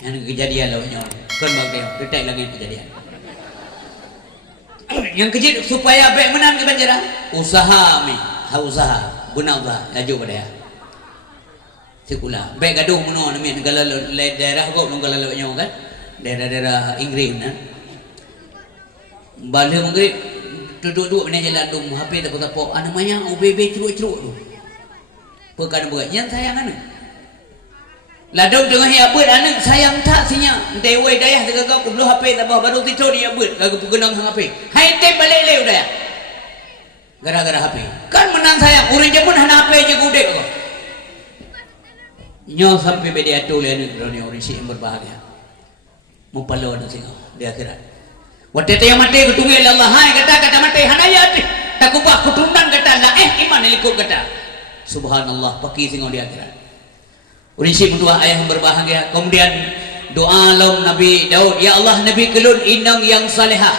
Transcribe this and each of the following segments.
Yang kejadian lawannya kan bagai detek lagi kejadian. Yang kecil supaya baik menang ke banjaran usaha mi usaha guna usaha laju pada ya sekula baik gaduh meno nami negara daerah kok negara lawannya kan daerah-daerah Inggris kan balik Inggris duduk-duduk mana jalan dum HP tapok-tapok namanya UBB ceruk-ceruk tu pekan buat yang sayang kan ladong tengah ya beut anak sayang tak sinya dewe dayah tegak ku belum HP tambah baru tidur dia beut lagu pegenang hang HP hai tem balik le udah gara-gara HP kan menang sayang urang je pun hana HP je gudek kok nyo sampai bedi atul le ni orang si yang berbahagia mu palo na singo di akhirat wate te mate kutungi Allah hai kata mate hanaya ati takubah kutunan kata la iman likut kata subhanallah paki singo di akhirat. Prinsip dua ayah yang berbahagia. Kemudian doa laum Nabi Daud, ya Allah Nabi kelun inang yang salihah.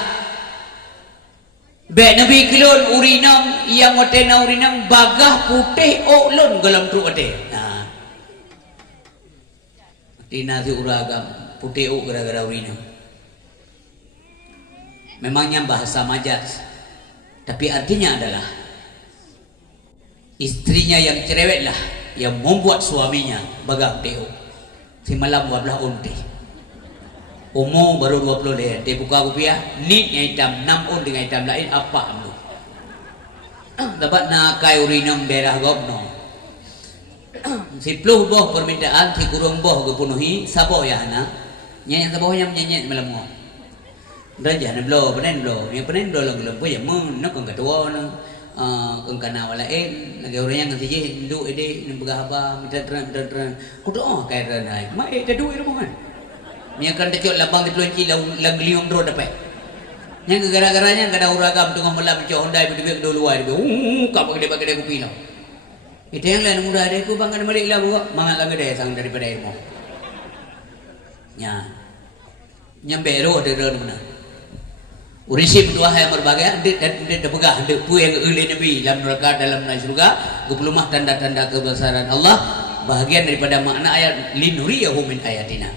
Baik Nabi kelun urinang yang watena urinang bagah putih olon galam tu wate. Nah. Tina si uragam putih gara-gara urinang. Memangnya bahasa majas. Tapi artinya adalah istrinya yang cerewet lah yang membuat suaminya bagang teo si malam 12 unti umur baru 20 deh dia buka rupiah ni hitam 6 un dengan hitam lain apa amlu dapat nak kai urinam daerah gobno si pluh boh permintaan si kurung boh kepenuhi saboh ya anak nyanyi sabohnya menyanyi malam ngom raja ni blow penen blow yang penen blow lang pun ya mun nak ketua nak kung kana wala lagi orang yang ngasih hindu ide ni begapa minta terang kudo kaya ranai ma da duit mo kan nya kan tecok labang di pelunci lag liom dro dapat nya gara-garanya kada uragam tengah malam cok Honda bibik do luar ka pakai kopi lah itu yang lain mudah ada ku bangan balik lah buat mangat lagi deh sang daripada ilmu nya nyampe ro ada mana Urisip dua yang berbagai dan pegah pu yang oleh Nabi dalam neraka dalam surga kepelumah tanda-tanda kebesaran Allah bahagian daripada makna ayat linuriyahum min ayatina.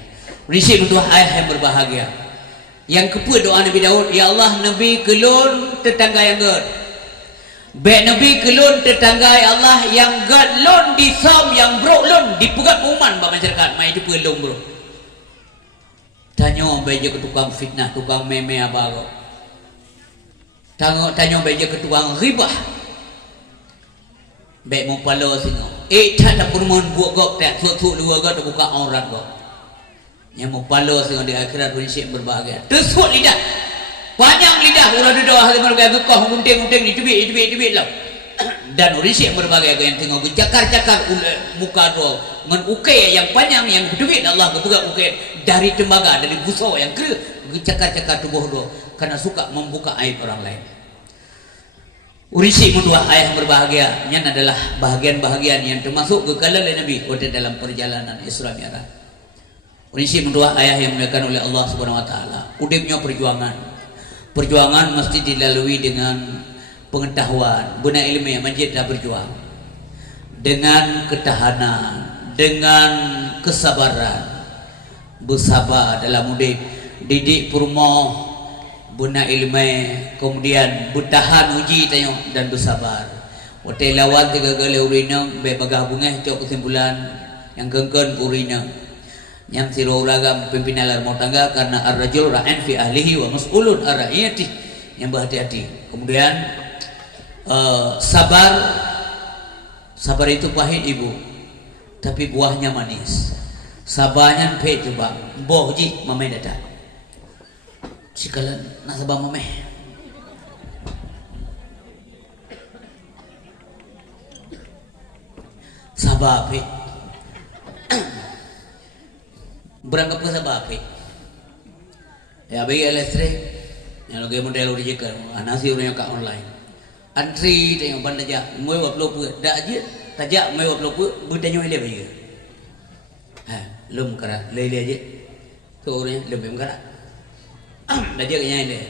Urisip dua ayat yang berbahagia. Yang kedua doa Nabi Daud, ya Allah Nabi kelun tetangga yang gad. Baik Nabi kelun tetangga ya Allah yang gad lon di som yang bro lon di pegat uman ba masyarakat mai itu pelong bro. Tanya baik je ke tukang fitnah, tukang meme apa kok. Tanya baik ke tukang ribah baik mau pala singo tak ada pun buat gok tak suatu dua gok buka aurat gok yang mau pala singo di akhirat prinsip berbahagia tersut lidah panjang lidah ulah doa hati mereka gekah gunting-gunting ni cubit lah dan prinsip berbahagia yang tengok cakar-cakar muka doa dengan ukai yang panjang yang duit Allah ketugas ukai dari tembaga dari busau yang ke cakar-cakar tubuh doa karena suka membuka aib orang lain. Urisi dua ayat berbahagia yang adalah bahagian-bahagian yang termasuk kekalan Nabi dalam perjalanan Isra Mi'raj. Urisi dua ayat yang dimuliakan oleh Allah Subhanahu wa taala. Udipnya perjuangan. Perjuangan mesti dilalui dengan pengetahuan, guna ilmu yang menjadi berjuang. Dengan ketahanan, dengan kesabaran. Bersabar dalam udip, didik purmo buna ilmu kemudian bertahan uji tanya dan bersabar wate lawan tiga kali urina be bagah bunga cok kesimpulan yang kengken urina yang siro ragam pimpinan rumah tangga karena ar-rajul ra'in fi ahlihi wa mas'ulun ar-ra'iyati yang berhati-hati kemudian sabar itu pahit ibu tapi buahnya manis sabarnya pe coba boh ji mamai datang sikalan nasabah mameh sabar pe berangkat ke sabar pe ya bagi listrik yang lagi model original nasi orang yang kat online antri tengok pandai aja moi wap lopu dak aja tajak moi wap lopu bertanya ile bagi lum karat lele aja tu orang lebih karat dah dia kaya ini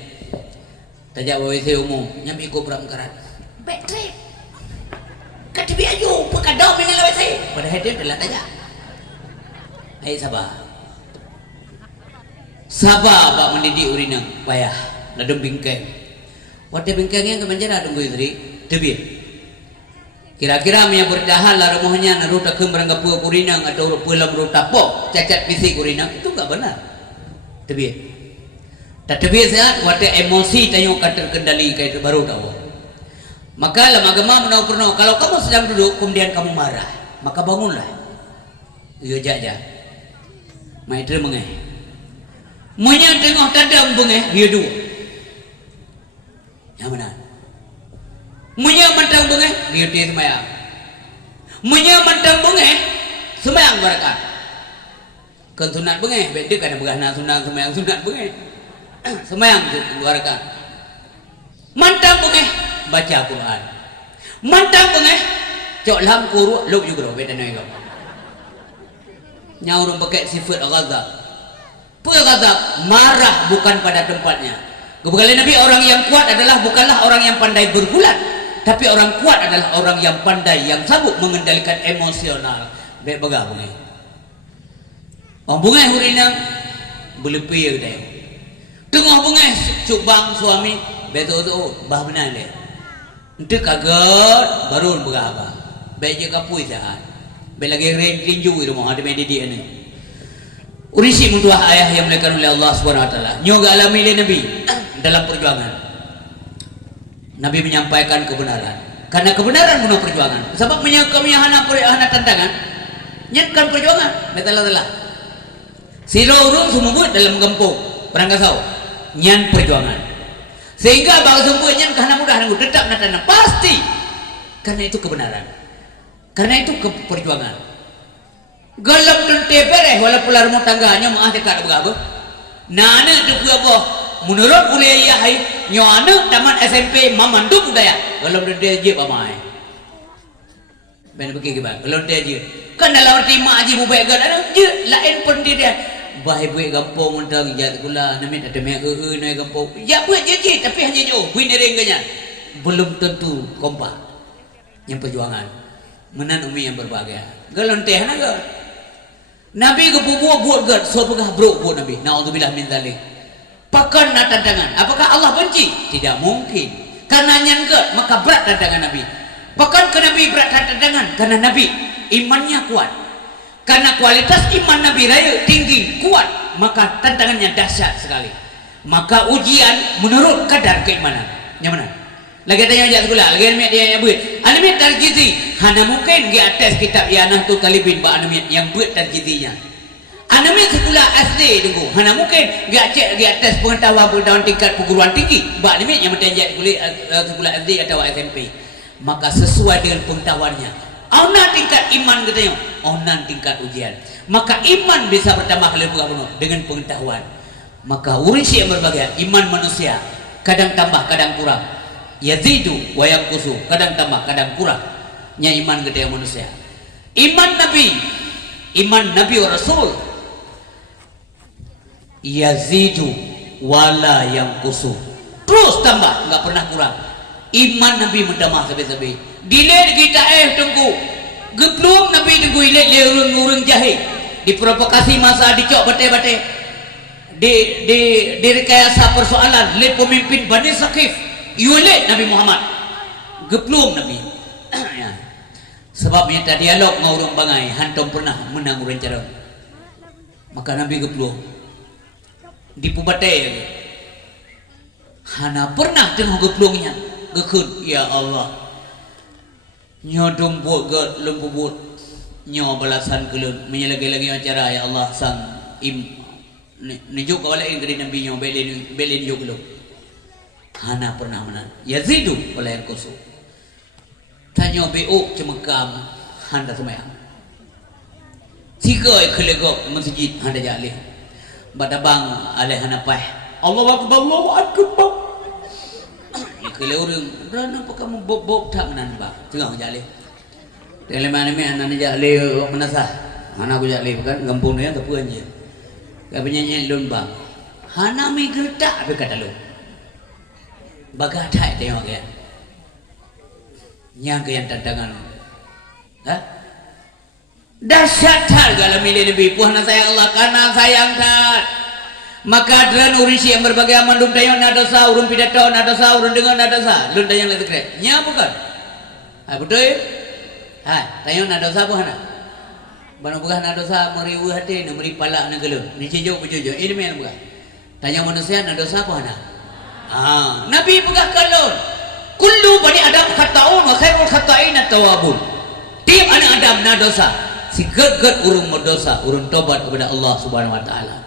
tajak WC umum nyambi ko perang karat bad trip katibi ayu pakadom dengan WC pada dia adalah tajak hai sabar sabar bak mendidik urina payah ladem bingkeng wate bingkeng yang kemanjara dunggu istri tebih kira-kira punya bertahan lah rumahnya naruta kembarang kapua kurinang atau pulang ruta pok cacat fisik kurinang itu enggak benar tebih tak tebih sehat wate emosi tayo terkendali kayak baru tahu maka lama agama menau pernah kalau kamu sedang duduk kemudian kamu marah maka bangunlah iyo jaja maitri mengeh munya tengok tadam bengeh iyo dua yang mana munya mantang bengeh iyo dia semayang munya mantang bengeh semayang barakat kan sunat bengeh beda kan begana sunat semayang sunat bengeh semayang barakat mantang bengeh baca Quran mantang bengeh cok lam kuru lu juga beda nih kau nyaurung pakai sifat ghadab ghadab marah bukan pada tempatnya kebetulan Nabi orang yang kuat adalah bukanlah orang yang pandai bergulat tapi orang kuat adalah orang yang pandai yang sanggup mengendalikan emosional baik begah bengeh orang bengeh hurina belepi ya deh tengah bengeh cubang suami betul tu bah benar deh ente kaget baru begah apa baik je kapui jahat baik lagi rinju di rumah ada media dia ni urisi mutuah ayah yang dimuliakan oleh Allah SWT nyoga alami oleh Nabi dalam perjuangan Nabi menyampaikan kebenaran karena kebenaran guna perjuangan sebab menyangkamnya hana tantangan nyatkan perjuangan betul-betul silo urung sumubut dalam gempung perangkasau nyan perjuangan sehingga bangsa sumbuhnya karena mudah nunggu tetap natana pasti karena itu kebenaran karena itu perjuangan galam tente bereh walaupun rumah tangganya maah dekat berapa nana itu apa menurut kuliah hai nyana taman SMP mamanduk daya galam tente je pamai ben pergi ke bang galam tente je kan dalam arti mak haji bubai galam je lain pun dia bahai buat gampang mentang jat kula namit ada mek naik gampang ya buat je tapi hanya nyo buin ringganya belum tentu kompak yang perjuangan menan umi yang berbahagia galon teh naga Nabi kebubuh buat gad so pegah bro buat Nabi naudzubillah min dzalik pakan na tantangan apakah Allah benci tidak mungkin karena nyan gad maka berat tantangan Nabi pakan ke Nabi berat tantangan karena Nabi imannya kuat karena kualitas iman Nabi raya tinggi kuat maka tantangannya dahsyat sekali maka ujian menurut kadar keimanan yang mana lagi tanya aja sekolah lagi animat dia yang buat animat tarjizi hana mungkin di atas kitab Yanah tu Talibin ba animat yang buat tarjizinya animat sekolah SD tunggu hana mungkin di atas pengetahuan tingkat perguruan tinggi ba animat yang menjadi sekolah SD atau SMP maka sesuai dengan pengetahuannya onan tingkat iman katanya onan tingkat ujian maka iman bisa bertambah kali dengan pengetahuan maka urisi yang berbagai iman manusia kadang tambah kadang kurang yazidu wa yanqusu kadang tambah kadang kurang nya iman gede manusia iman nabi wa rasul yazidu wala yanqusu terus tambah enggak pernah kurang iman nabi mentamah sabi-sabi dilet kita tunggu geblum nabi tunggu ilet urung jahe diprovokasi masa dicok bate-bate di rekayasa persoalan le pemimpin Bani Saqif yulet Nabi Muhammad geblum Nabi ya. Sebabnya tadi dialog ngurung bangai hantom pernah menang urang cara maka Nabi geblum dipubate hana pernah tengok geblungnya gekun ya Allah nyodong buat gad lembu buat nyo balasan kelun menyelagi-lagi acara ya Allah sang nunjuk kau lain dari Nabi nyo belin nunjuk lu hana pernah menang yazidu oleh kusu tanya BO cemekam handa semayang tiga kelegok masjid handa jalih badabang alih hana pah Allah akbar kele urang rana apa kamu bob tak menan ba tengah jalih dalam mana me anak jalih menasah anak aku jalih kan gampung dia kepuan je ka penyanyi lun bang hana mi gertak be kata lu baga thai tengok ya nyang ke yang tantangan ha dahsyat har dalam milih nabi puhna sayang Allah karena sayang tat Maka dran urisi yang berbagai aman lun tayong na dosa, urun pidato na dosa, urun dengar na dosa, lun tayong lagi kret. Nya bukan? Ha betul ya? Ha, tayong na dosa bukan? Bana bukan na dosa meriu hati, meri pala na gelun. Ni cijo bujojo, ini men bukan. Tayong manusia na dosa bukan? Ah, Nabi bukan kalon. Kullu bani Adam khata'un wa khairul khata'in at-tawwabun. Tiap anak Adam na dosa. Si geget urung berdosa, urung tobat kepada Allah Subhanahu wa taala.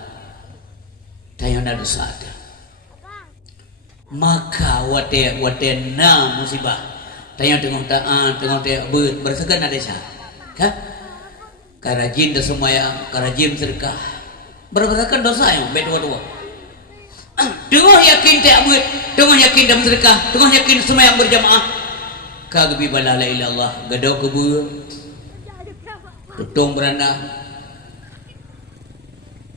Tayong na dosa ada. Maka wate na musibah. Tayong tengok bersegan ada sah. Kan? Karajin dah semayang, karajin sedekah. Berberkan dosa yang bedua-dua. Tengok yakin tak buat, tengok yakin dah sedekah, tengok yakin semayang berjamaah. Kagbi bala la ilaha illallah, gadau kebun. Tutung beranda.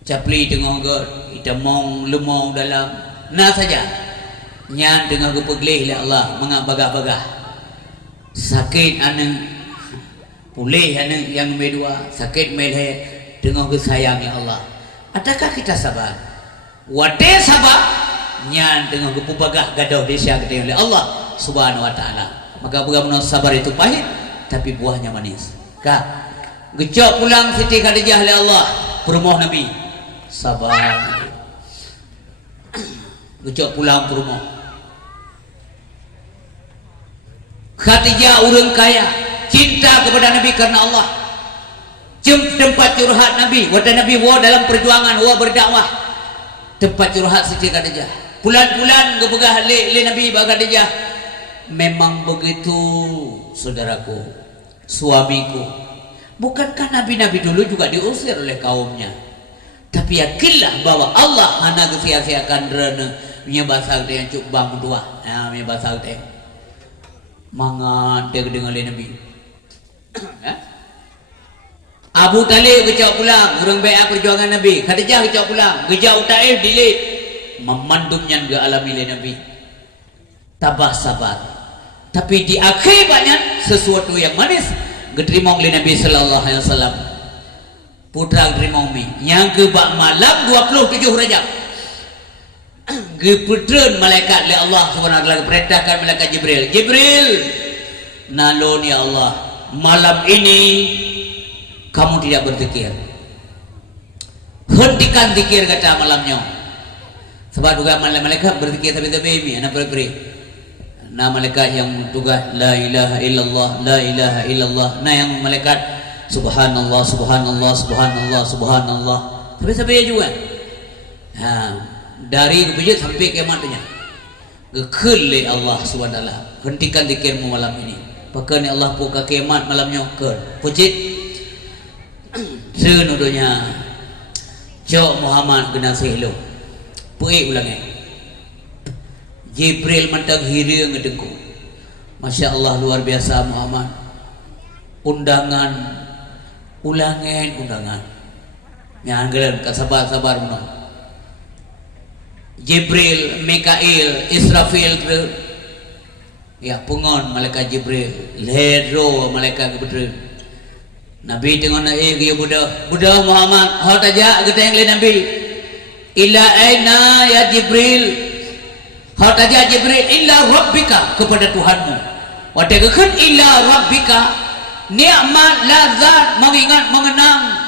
Capli tengok god, itamong lemong dalam. Nah saja. Nyan tengok kepeglih oleh Allah, mengabagah-bagah. Sakit ane pulih ane yang medua, sakit meleh tengok kesayang ya Allah. Adakah kita sabar? Wate sabar nyan tengok kepubagah gaduh desa gede oleh Allah Subhanahu wa taala. Maka bagaimana sabar itu pahit tapi buahnya manis. Kak, gejok pulang Siti Khadijah oleh Allah, perumah Nabi. Sabar. Gejok pulang ke rumah. Khadijah orang kaya, cinta kepada Nabi karena Allah. Tempat curhat Nabi, wadah Nabi dalam perjuangan, berdakwah. Tempat curhat Siti Khadijah. Bulan-bulan gebegah le Nabi ba Khadijah. Memang begitu, saudaraku, suamiku. Bukankah nabi-nabi dulu juga diusir oleh kaumnya? Tapi yakinlah bahwa Allah hana sia-siakan drana nya basal teh cuk bang dua. Nah, nya basal teh. Mangan teh dengan Nabi. Abu Talib kecau pulang, urang bai'ah perjuangan Nabi. Khadijah kecau pulang, gejau Taif dilit. Memandumnya ke alami Nabi. Tabah sabar. Tapi di akibatnya sesuatu yang manis geterima oleh Nabi sallallahu alaihi wasallam. Putra gerimong mi yang ke bak malam 27 Rajab gepedreun malaikat oleh Allah Subhanahu wa taala, perintahkan malaikat Jibril nalon ya Allah, malam ini kamu tidak berzikir, hentikan zikir kata malamnya. Sebab juga malaikat berzikir tapi mi anak beri nah malaikat yang tugas la ilaha illallah, la ilaha illallah, nah yang malaikat Subhanallah, subhanallah, subhanallah, subhanallah. Sampai juga. Ha, dari kebijak sampai kiamatnya. Gekele Allah Subhanahu wa taala. Hentikan zikirmu malam ini. Bahkan Allah buka kiamat malamnya ke. Pucit. Senudunya. Jok Muhammad kena sehlo. Puik ulangnya. Jibril mentang hiri ngedengku. Masya Allah luar biasa Muhammad. Undangan undangan nyanggelan sabar menang. Jibril, Mikail, Israfil ya pungon malaikat Jibril, ledro malaikat Jibril. Nabi tengok dia budak Muhammad hot aja kita yang Nabi ila aina ya Jibril, hot aja Jibril illa rabbika, kepada Tuhanmu. Wadageun illa rabbika, nikmat, lazat, mengingat, mengenang,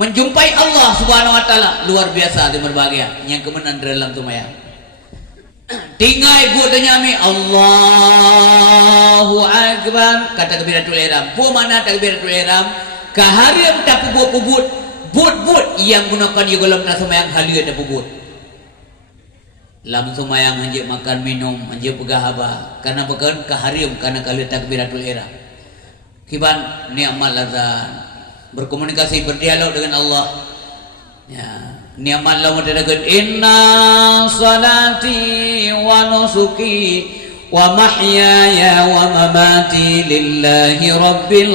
menjumpai Allah Subhanahu wa taala. Luar biasa di berbahagia yang kemenan dalam tumaya. Tinggal ibu nyami Allahu akbar kata takbiratul ihram. Bu mana takbiratul ihram? Kahariam tak pubut but yang gunakan di dalam semayang halia ada pubut. Lam semayang anjir makan minum, anjir pegah apa? Karena bukan kahariam karena kali takbiratul ihram. Kiban nikmat lazat berkomunikasi berdialog dengan Allah ya, nikmat Allah mendadakan inna salati wa nusuki wa mahyaya wa mamati lillahi rabbil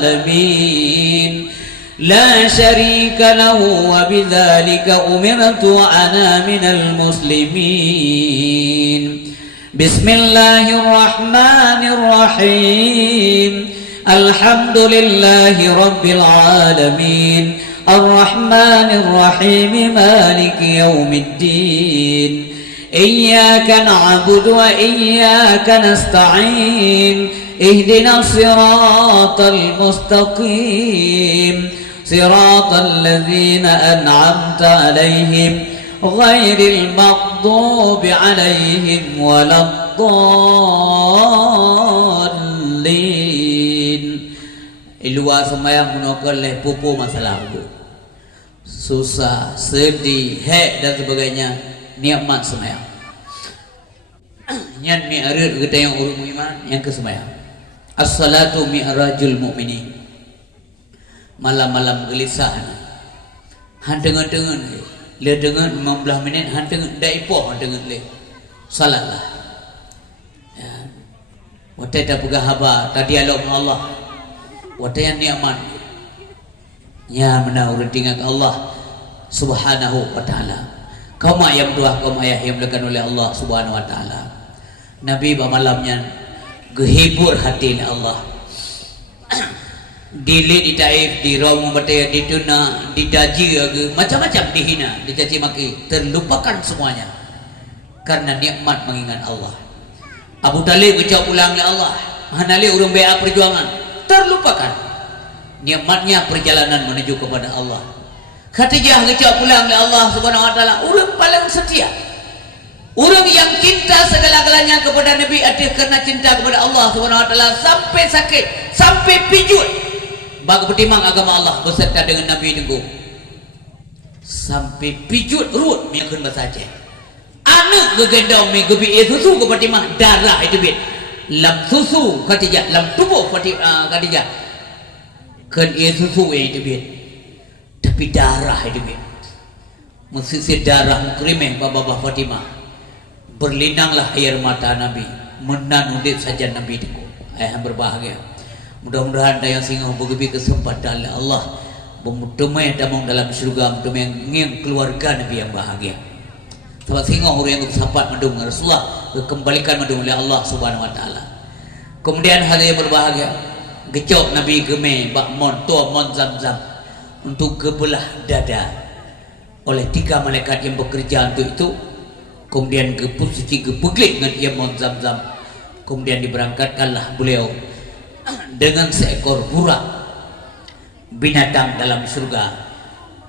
alamin la syarika lahu wa bidzalika umirtu ana minal muslimin. Bismillahirrahmanirrahim. Alhamdulillahi Rabbil Alamin Ar-Rahmanir Rahim Maliki Yawmiddin Iyyaka na'budu wa iyyaka nasta'in Ihdinas siratal mustaqim Siratal ladzina an'amta alaihim Ghairil maghdubi alaihim waladdallin. Luar sembahyang menokol leh pupu masalah aku. Susah, sedih, hek dan sebagainya. Nikmat sembahyang. Yang ni arit kita yang urut iman yang ke sembahyang. As-salatu mi'rajul mu'minin. Malam-malam gelisah. Handengan-dengan le dengan 15 minit handengan dak ipoh handengan le. Salatlah. Ya. Wata tak pegah haba, tadi dialog dengan Allah. Wata yang nikmat. Ya menau rentingan Allah Subhanahu wa taala. Kaum ayam dua kaum ayah yang dilakukan oleh Allah Subhanahu wa taala. Nabi malamnya gehibur hati Allah. Dilit di Taif, di Raung Bataya, di Tuna, di Daji, macam-macam dihina, dicaci maki, terlupakan semuanya karena nikmat mengingat Allah. Abu Talib kecau pulangnya Allah, Hanali urung bea perjuangan, terlupakan nikmatnya perjalanan menuju kepada Allah. Khadijah kecau pulangnya Allah Subhanahu wa taala, urang paling setia, urang yang cinta segala-galanya kepada Nabi Adih karena cinta kepada Allah Subhanahu wa taala sampai sakit, sampai pijut. Bagi pertimang agama Allah beserta dengan Nabi Nunggu sampai pijut ruut miakan bersaja anak gegendong mi gebi susu ke pertimang darah itu bit lam susu Khadijah lam tubuh Khadijah kan susu itu bit tapi darah itu bit mesti darah mukrimeh babah Fatimah berlinanglah air mata Nabi menanudit saja Nabi Nunggu ayah berbahagia. Mudah-mudahan daya singa begitu kesempatan oleh Allah bermutumai damang dalam syurga mutumai yang keluarga Nabi yang bahagia. Sebab singa orang yang bersahabat mendung Rasulullah kembalikan mendung oleh Allah Subhanahu wa taala. Kemudian hari yang berbahagia gecok Nabi geme bak mon tua mon zam-zam untuk kebelah dada oleh 3 malaikat yang bekerja untuk itu. Kemudian posisi gepeglik dengan ia mon zam-zam. Kemudian diberangkatkanlah beliau dengan seekor burak binatang dalam surga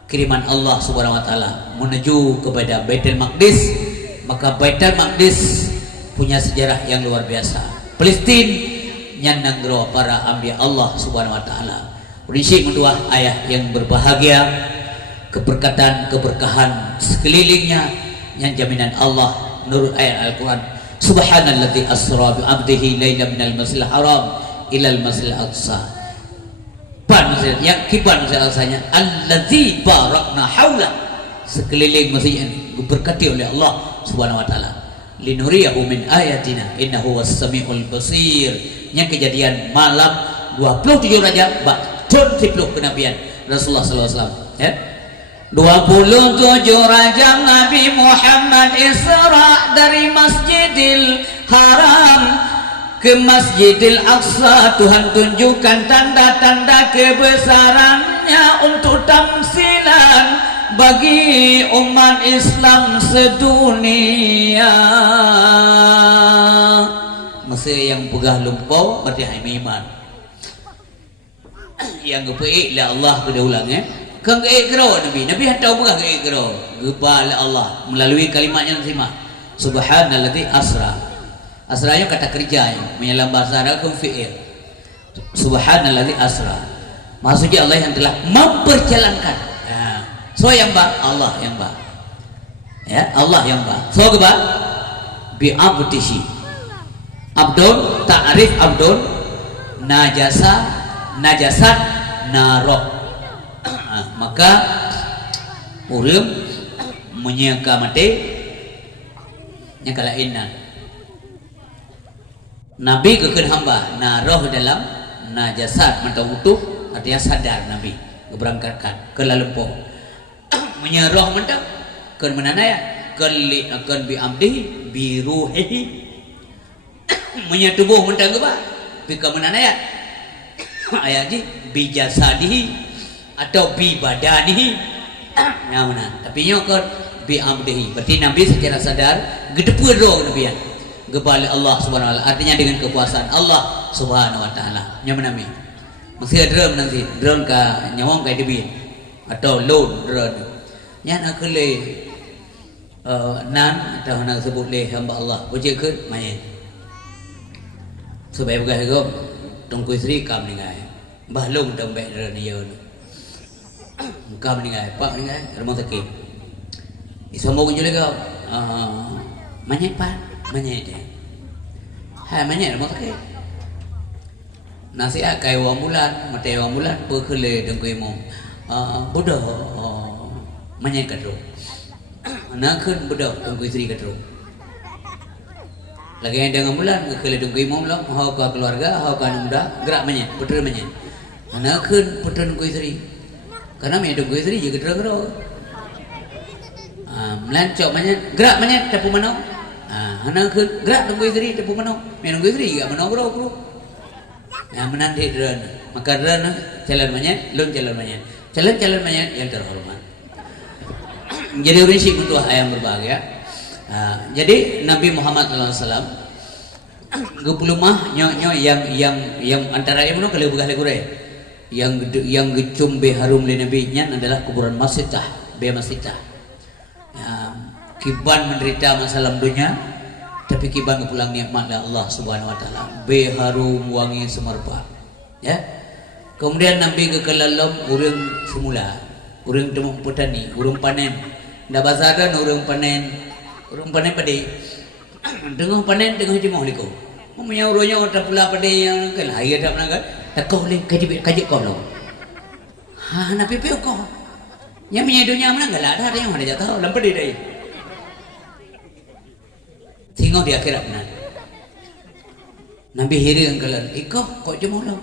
kiriman Allah Subhanahu wa taala menuju kepada Baitul Maqdis. Maka Baitul Maqdis punya sejarah yang luar biasa. Palestin nyandang gero para anbiya Allah Subhanahu wa taala. Berisi kedua ayah yang berbahagia, keberkahan sekelilingnya yang jaminan Allah menurut ayat Al-Qur'an. Subhanalladzi asra bi 'abdihi lailan minal masjidil haram ilal masjidil aqsa. Masjid yang kiban masjid al-aqsanya allazi barakna haula sekeliling masjid ini diberkati oleh Allah Subhanahu wa taala linuriyahu min ayatina innahu was-sami'ul basir. Yang kejadian malam 27 Rajab bakton sipluk kenabian Rasulullah sallallahu alaihi wasallam ya. 27 Rajab Nabi Muhammad Isra dari Masjidil Haram ke Masjidil Aqsa. Tuhan tunjukkan tanda-tanda kebesarannya untuk tamsilan bagi umat Islam sedunia. Masa yang pegah lumpau berarti iman. Yang kepeik lah Allah pada ulang Kang keikro Nabi hantar pegah keikro. Gebal Allah melalui kalimatnya simak. Subhanalladzi asra. Asranya kata kerja menyelam bahasa Arab fi'il. Subhanalladzi asra. Maksudnya Allah yang telah memperjalankan. Ya. So yang ba Allah yang ba. Ya, Allah yang ba. So ke ba? Bi abdihi. Abdun ta'rif abdun najasat naroh. Maka urang menyangka mati nyangka lainan. Nabi kekeun hamba naroh dalam najasat mentau utuh artinya sadar Nabi berangkatkan ke lalempau menyeroh mentau keun menanaya kali akan bi amdihi bi ruhihi menyetubuh mentau ke ba bi ka menanaya ayat ni bijasadihi atau bi badanihi yang mana tapi nyo kan bi amdihi berarti Nabi secara sadar gedepu ro Nabi kepada Allah Subhanahu wa taala artinya dengan kekuasaan Allah Subhanahu wa taala nya menami masih drum nanti drone ka nyawang ka debi atau loan drone nya nak kele nan atau nak sebut le hamba Allah bojek ke main supaya begas go Tungku Sri kam ningai bahlung dombek drone yo kam ningai pak ningai rumah sakit isomo kunjule ka manyet pan manyet hai manyet rumah sakit nasihat kai wang bulan mate wang bulan berkele dengku imam bodoh manyet kadro nak kun bodoh dengku isteri kadro lagi yang dengan bulan berkele dengku imam lah hau ka keluarga hau ka muda gerak manyet putra manyet nak kun putra dengku isteri karena me dengku isteri je kadro melancok manyet gerak manyet tepu manau anak kun gerak dengku isteri tepu manau me dengku isteri gak manau bro menanti drone maka drone jalan manyet lun jalan manyet jalan manyet yang terhormat jadi prinsip untuk ayam berbahagia jadi Nabi Muhammad SAW gepulumah nyo yang antara yang mana kalau begas legure yang gecum be harum le Nabi nya adalah kuburan Masitah be Masitah kiban menderita masalah dunia tapi kiban pulang nikmat dari Allah Subhanahu wa taala be harum wangi semerbak ya kemudian Nabi ke kelalom urang semula urang temu petani urang panen da bazaran urang panen pade dengoh panen dengoh jemoh liko mempunyai urunya orang pula pade yang kan hari ada menangkan tak kau le kaji kau lo Nabi pe kau yang punya dunia mana enggak ada yang ada jatuh lampu di dai tengok di akhirat benar Nabi hiring kalan ikoh kok jemoh lo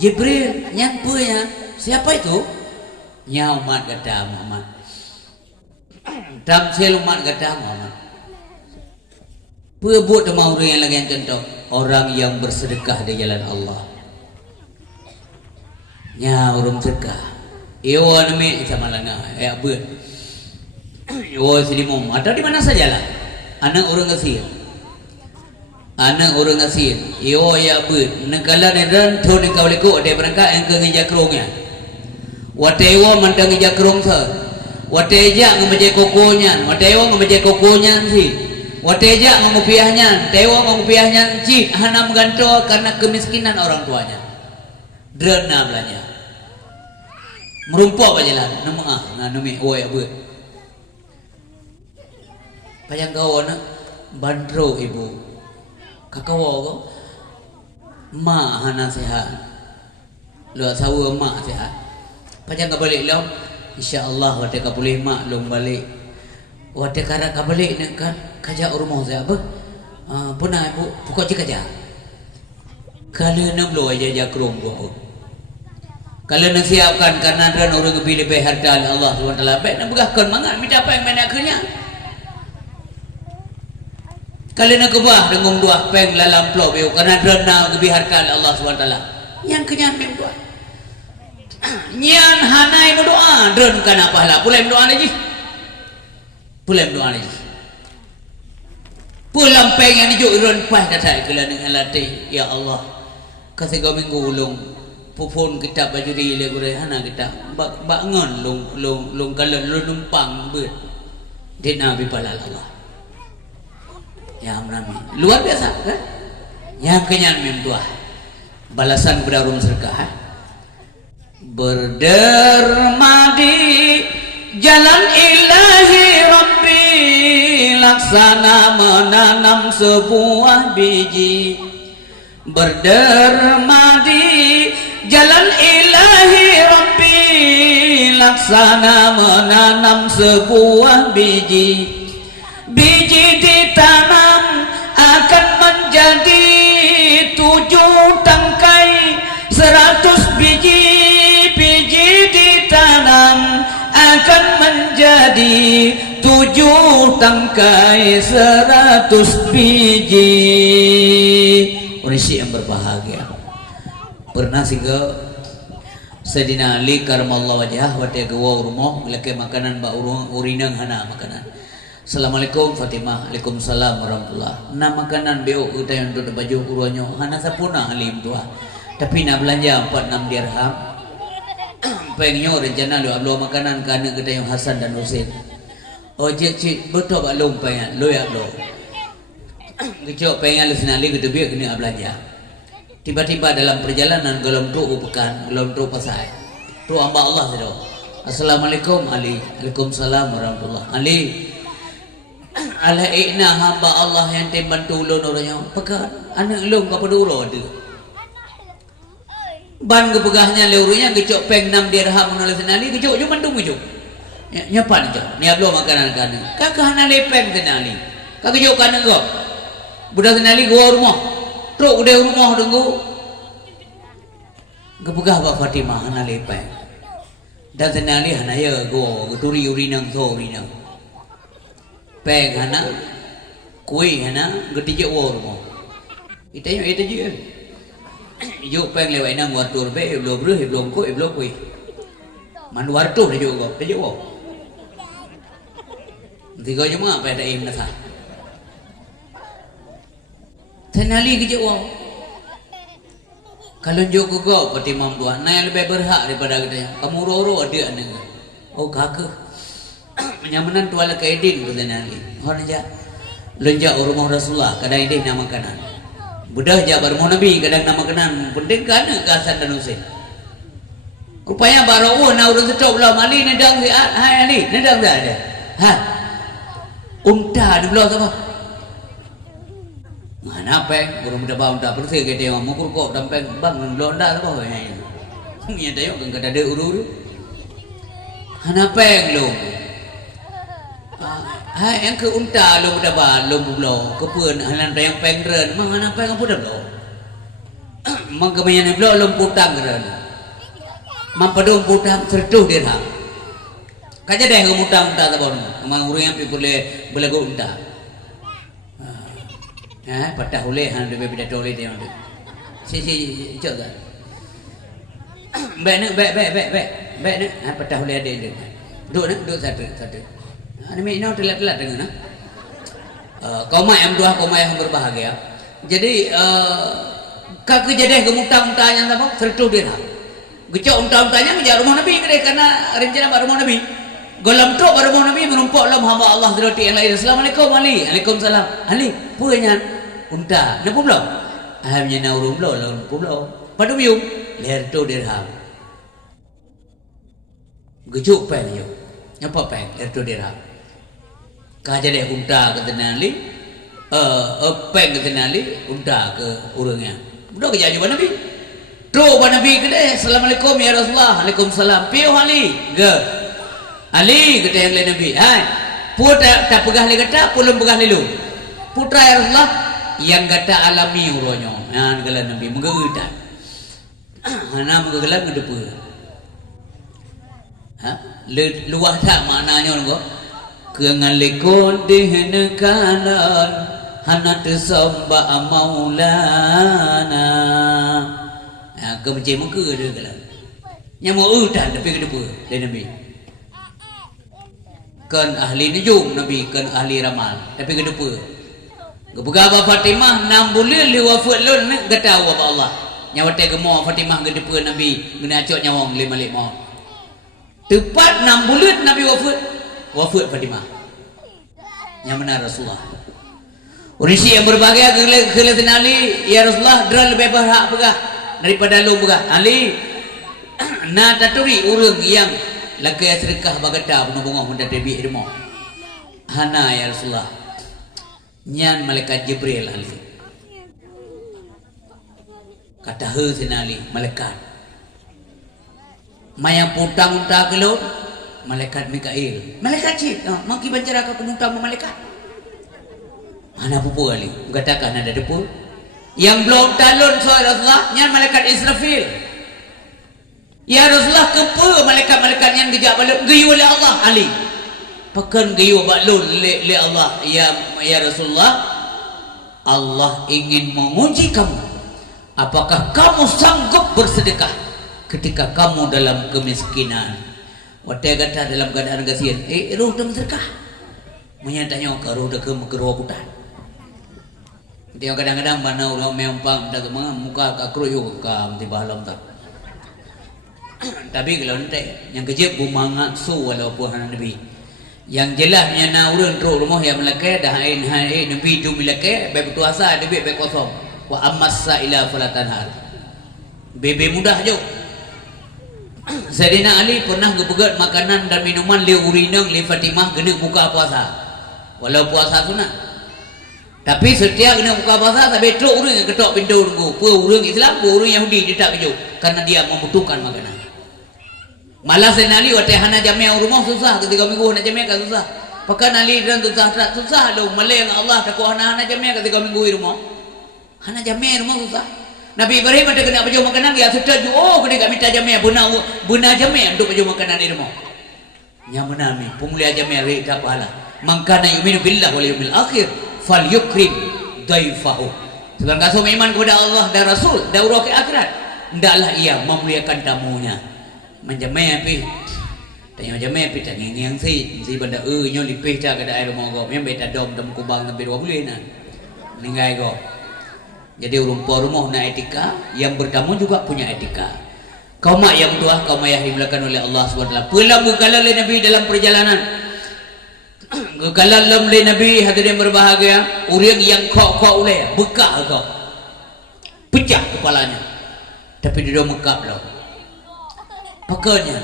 Jibril nyampu ya siapa itu nya umat kata Muhammad tamsil umat kata Muhammad buat mau orang yang lagi yang contoh orang yang bersedekah di jalan Allah nya orang sedekah iwa nami sama lana ya buat iwa silimum atau di mana sajalah anak orang ngasih iyo ya bu negala nedan thon kau liko de berangkat yang ke ngejakrongnya watewo mandang ngejakrong sa wateja ngemeje kokonya watewo ngemeje kokonya si wateja ngemupiahnya tewo ngemupiahnya ci hanam ganto karena kemiskinan orang tuanya drena belanja merumpok aja lah nama nami oh ya bu payang kawan bandro ibu kakawo ko ma hana sehat lo sawu ma sehat pajang ka balik lo insyaallah wate ka boleh mak long balik wate kara ka balik nak kan kaja rumah saya apa punai bu pukok cik kaja kalau nak lo aja jakrong ko kalau nak siapkan karena ada orang pilih harta Allah SWT baik nak begahkan mangat minta apa yang mana akhirnya kalian nak kebah dengan dua peng lalam plok biu karena drena lebih harta Allah SWT yang kenyan mem doa nyan hanai doa dren kana pahala pulai doa lagi pulang peng yang dijuk ron pas kata kalian dengan latih ya Allah kasih kau minggu ulung pupun kita baju di le gure hana kita bangun long kalian lu numpang ber dina bi palal Allah ya menami luar biasa kan yang kenyan membuah balasan kepada orang sedekah berderma di jalan ilahi Rabbi laksana menanam sebuah biji berderma di jalan ilahi Rabbi laksana menanam sebuah biji ditanam akan menjadi 7 tangkai 100 biji ditanam akan menjadi 7 tangkai 100 biji. Orang yang berbahagia pernah sehingga Sayyidina Ali karamallahu wajhah wate gawa rumah leke makanan ba urinang hana makanan. Assalamualaikum Fatimah. Waalaikumsalam warahmatullah. Na makanan beo utayon do baju uronyo hana sapuna alim tua. Tapi na belanja 4-6 dirham. Pengenyo rencana lu ablo makanan kana kita yang Hasan dan Husain. Oh cik betul ba lom pengen lo ya lo. Kecok pengen lu senali gitu biar kena belanja. Tiba-tiba dalam perjalanan gelom tu pekan, gelom tu pasai. Tu hamba Allah sedo. Assalamualaikum Ali. Waalaikumsalam warahmatullah. Ali. Ala ikna hamba Allah yang tembantu ulun orangnya. Pekan anak ulun ka peduro ada. Ban kepegahnya leurunya kecok peng 6 dirham menulis senali kecok cuma tu kecok. Nyapan kecok. Ni ablo makanan kana. Kakak hana lepeng senali. Kakak kecok kana kau. Budak senali gua rumah. Truk udah rumah tunggu. Kepegah Pak Fatimah hana lepeng. Dan senali hana ya gua geturi urinang so urinang. Peng hana kui hana getijak gua rumah. Itanya itu je. Ijo peng lewat nang wartur be belum bro belum kui. Man wartur dia juga. Dia juga. Tiga cuma apa ada im nasa. Tenali ke jauh. Kalau jauh kau pati mam tuan, naya lebih berhak daripada kita. Kamu roro ada ane. Oh kakak. Nyamanan tuan le kaidin tu tenali. Orang aja. Lonjak rumah Rasulullah kadang ini nama kanan. Budah jabar mau Nabi kadang nama kanan. Penting kan ke Hasan dan Husain. Rupanya baru na urus stop belum Ali nedang si hai Ali nedang dah ada. Ha. Unta di belah apa? Mana peng, burung muda bau unta bersih ke dia mengukur kok dan peng bang belah unta apa ini? Ni ada yang kan ada uru-uru. Hana peng lo. Hai yang ke unta lo muda bau lo belah kepuan halan yang peng ren, mana peng apa dah lo? Mang kebanyakan belah lo putang ren. Mampadong putang sertuh dirham. Kaja deh ngumutang unta tabon. Mang urang yang boleh go unta. Patah oleh han de beda tole dia tu. Si coba. Be ne patah oleh ada dia. Duk satu. Ani mina telat dengan kaum yang dua kaum yang berbahagia. Jadi kak kejadian gemutang tanya apa? Sertuh dirham. Gecok unta-untanya menjadi rumah Nabi karena rencana baru rumah Nabi. Golam truk baru rumah Nabi menumpuk dalam hamba Allah terhati yang lain. Assalamualaikum Ali. Waalaikumsalam. Ali, punya unta. Napa pula? Ahamnya na urung pula, lawan pula. Padu biung, leher tu dirham. Gecok peng yo. Nyapa peng leher tu dirham. Kaja deh unta ke tenali. Peng ke tenali, unta ke urangnya. Budak kerja juga Nabi. Truk Nabi kedai. Assalamualaikum ya Rasulullah. Waalaikumsalam. Piu Ali. Ge. Ali kata yang lain Nabi. Hai. Putra tak pegah le kata, pulun pegah le lu. Putra ya Rasulullah yang kata alami uronyo. Nah, kala Nabi menggeutan. Hana menggeulan ngedepe. Ha? Luah tak maknanya ngo. Keungan lekon dehne kanan hana tesamba maulana. Ha, kebenci muka dia kala. Yang mau udan tapi kedepe le Nabi. Kan ahli nujum Nabi, kan ahli ramal tapi kedepa Gepegaba Fatimah 6 bulan li wafat lun gata wa Allah nyawate gemo Fatimah kedepa Nabi guna acok nyawang le malik mau tepat 6 bulan Nabi wafat Fatimah yang benar Rasulullah urisi yang berbahagia kelihatan Ali ya Rasulullah dera lebih berhak pegah daripada lu pegah Ali na taturi urang yang laki sedekah bagata penuh bunga hendak debi ilmu. Hana ya Rasulullah. Nyan malaikat Jibril Ali. Kata he sinali malaikat. Maya putang unta kelo malaikat Mikail. Malaikat cik, maki bancara ka penutang malaikat. Mana pupu Ali? Katakan ada depu. Yang belum talun soal Rasulullah nyan malaikat Israfil. Ya Rasulullah kepa malaikat-malaikat yang gejak balik gayu oleh Allah Ali. Pekan gayu baklun le Allah ya Rasulullah. Allah ingin menguji kamu. Apakah kamu sanggup bersedekah ketika kamu dalam kemiskinan? Wadah kata dalam keadaan kasihan, roh dah bersedekah. Menyatanya ke roh dah ke putan. Dia kadang-kadang mana orang mempang dah muka kakroyo kam di balam tak. Tapi kalau nanti yang kecil bumangat su walaupun Nabi. Yang jelasnya na urun roh rumah yang melaka dah ain Nabi tu melaka baik bertuasa Nabi baik kosong. Wa amassa ila falatanhar. Bebe mudah je. Sayyidina Ali pernah ngepegat makanan dan minuman li urinang li Fatimah kena buka puasa. Walau puasa sunat. Tapi setiap kena buka puasa tapi truk orang yang ketok pintu tunggu. Orang Islam, orang Yahudi dia tak kejuk karena dia membutuhkan makanan. Malah Sayyidina Ali waktu hana jamiah rumah susah ketika minggu hana jamiah kan susah. Pakai Ali dan susah lo malay Allah takut hana jamiah ketika minggu rumah. Hana jamiah rumah susah. Nabi Ibrahim ada kena baju makanan dia setuju. Oh kena tak minta jamiah benar jamiah untuk baju makanan di rumah. Yang menami pemulia jamiah tak pahala. Mangkana yu'minu billah wal yawmil akhir falyukrim daifahu. Sebab kasih iman kepada Allah dan Rasul dan urang ke akhirat, hendaklah ia memuliakan tamunya. Menjamai api. Tanya jamai api tanya yang si benda nyo lipih ca kada air rumah go. Memang beta dom dom kubang nabi 2 bulan nah. Ninggai go. Jadi rumpah rumah na etika, yang bertamu juga punya etika. Kaum yang tua, kaum yang dimulakan oleh Allah SWT. Pulang gugalan oleh Nabi dalam perjalanan. Gugalan oleh Nabi hadirin berbahagia. Orang yang kok oleh bekak kau. Pecah kepalanya. Tapi dia mekap loh. Pakainya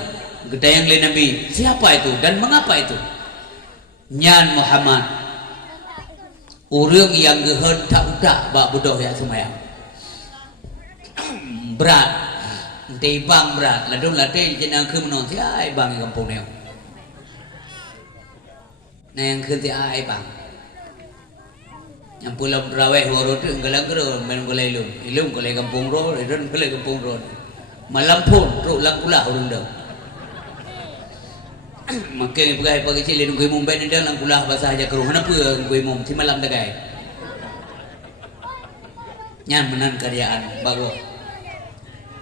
gedayang oleh Nabi. Siapa itu dan mengapa itu? Nyan Muhammad. Orang yang gehen tak bak bodoh ya semayang. Berat. Nanti bang berat. Lalu latih jenang ke menon si ai bang yang kampung ni. Nah yang ke si ai bang. Yang pulau Raweh Horo tu galang kerun main golai ilum. Ilum golai kampung ro, ilum golai kampung ro. Malam pun teruk langkulah orang dah. Makin pegai pagi kecil nunggu imum ben dia lang kulah bahasa aja keruh kenapa nunggu imum si malam dah gai nyan menan karyaan bagus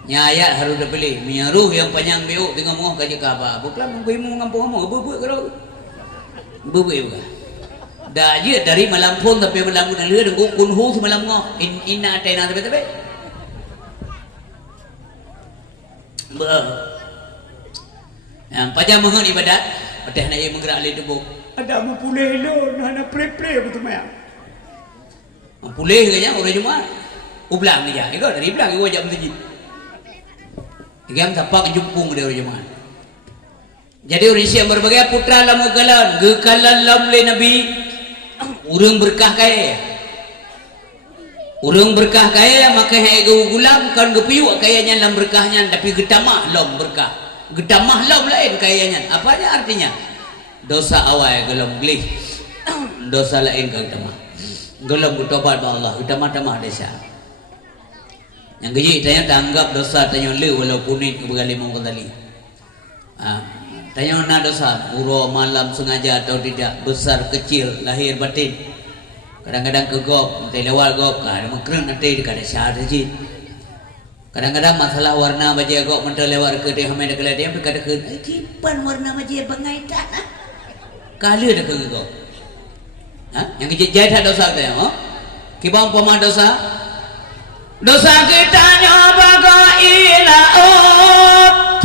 nya ayat harus dibeli menyaruh yang panjang biuk tengok moh kaji apa bukan nunggu imum kampung kamu bubuk kerau bubuk juga dah je dari malam pun tapi malam pun leh nunggu kunhu si malam ngoh inna atena tapi yang pajak mohon ibadat, pada nak ia menggerak le tubuh. Ada mempulih lo, nak pre-pre betul maya. Mempulih kaya orang Jumaat. Ublang dia, itu dari belang itu wajib masjid. Igam tapak jumpung dia orang Jumaat. Jadi orang Islam berbagai putra lamu gekalan lam le Nabi. Urang berkah kaya. Urang berkah kaya maka hai gulam kan gepiu kayanya lam berkahnya tapi getamah lam berkah. Gedamah lam lain kayaknya. Apanya artinya? Dosa awal gelom glih. Dosa lain ke gedamah. Gelom bertobat kepada Allah. Gedamah-damah desa. Yang gejik tanya tanggap dosa tanya le walaupun ini kebegali mengkotali. Tanya mana dosa? Uro malam sengaja atau tidak, besar kecil lahir batin. Kadang-kadang kegop, nanti lewat gop, ada mengkerang nanti dekat ada syahadat. Kadang-kadang masalah warna baju agak mental lewat ke dia hamil dekat dia berkata ke kipan warna baju bangai tak kali ada ke kau yang kejadian tak dosa kita ya kibang pemah dosa kita nyoba ilaut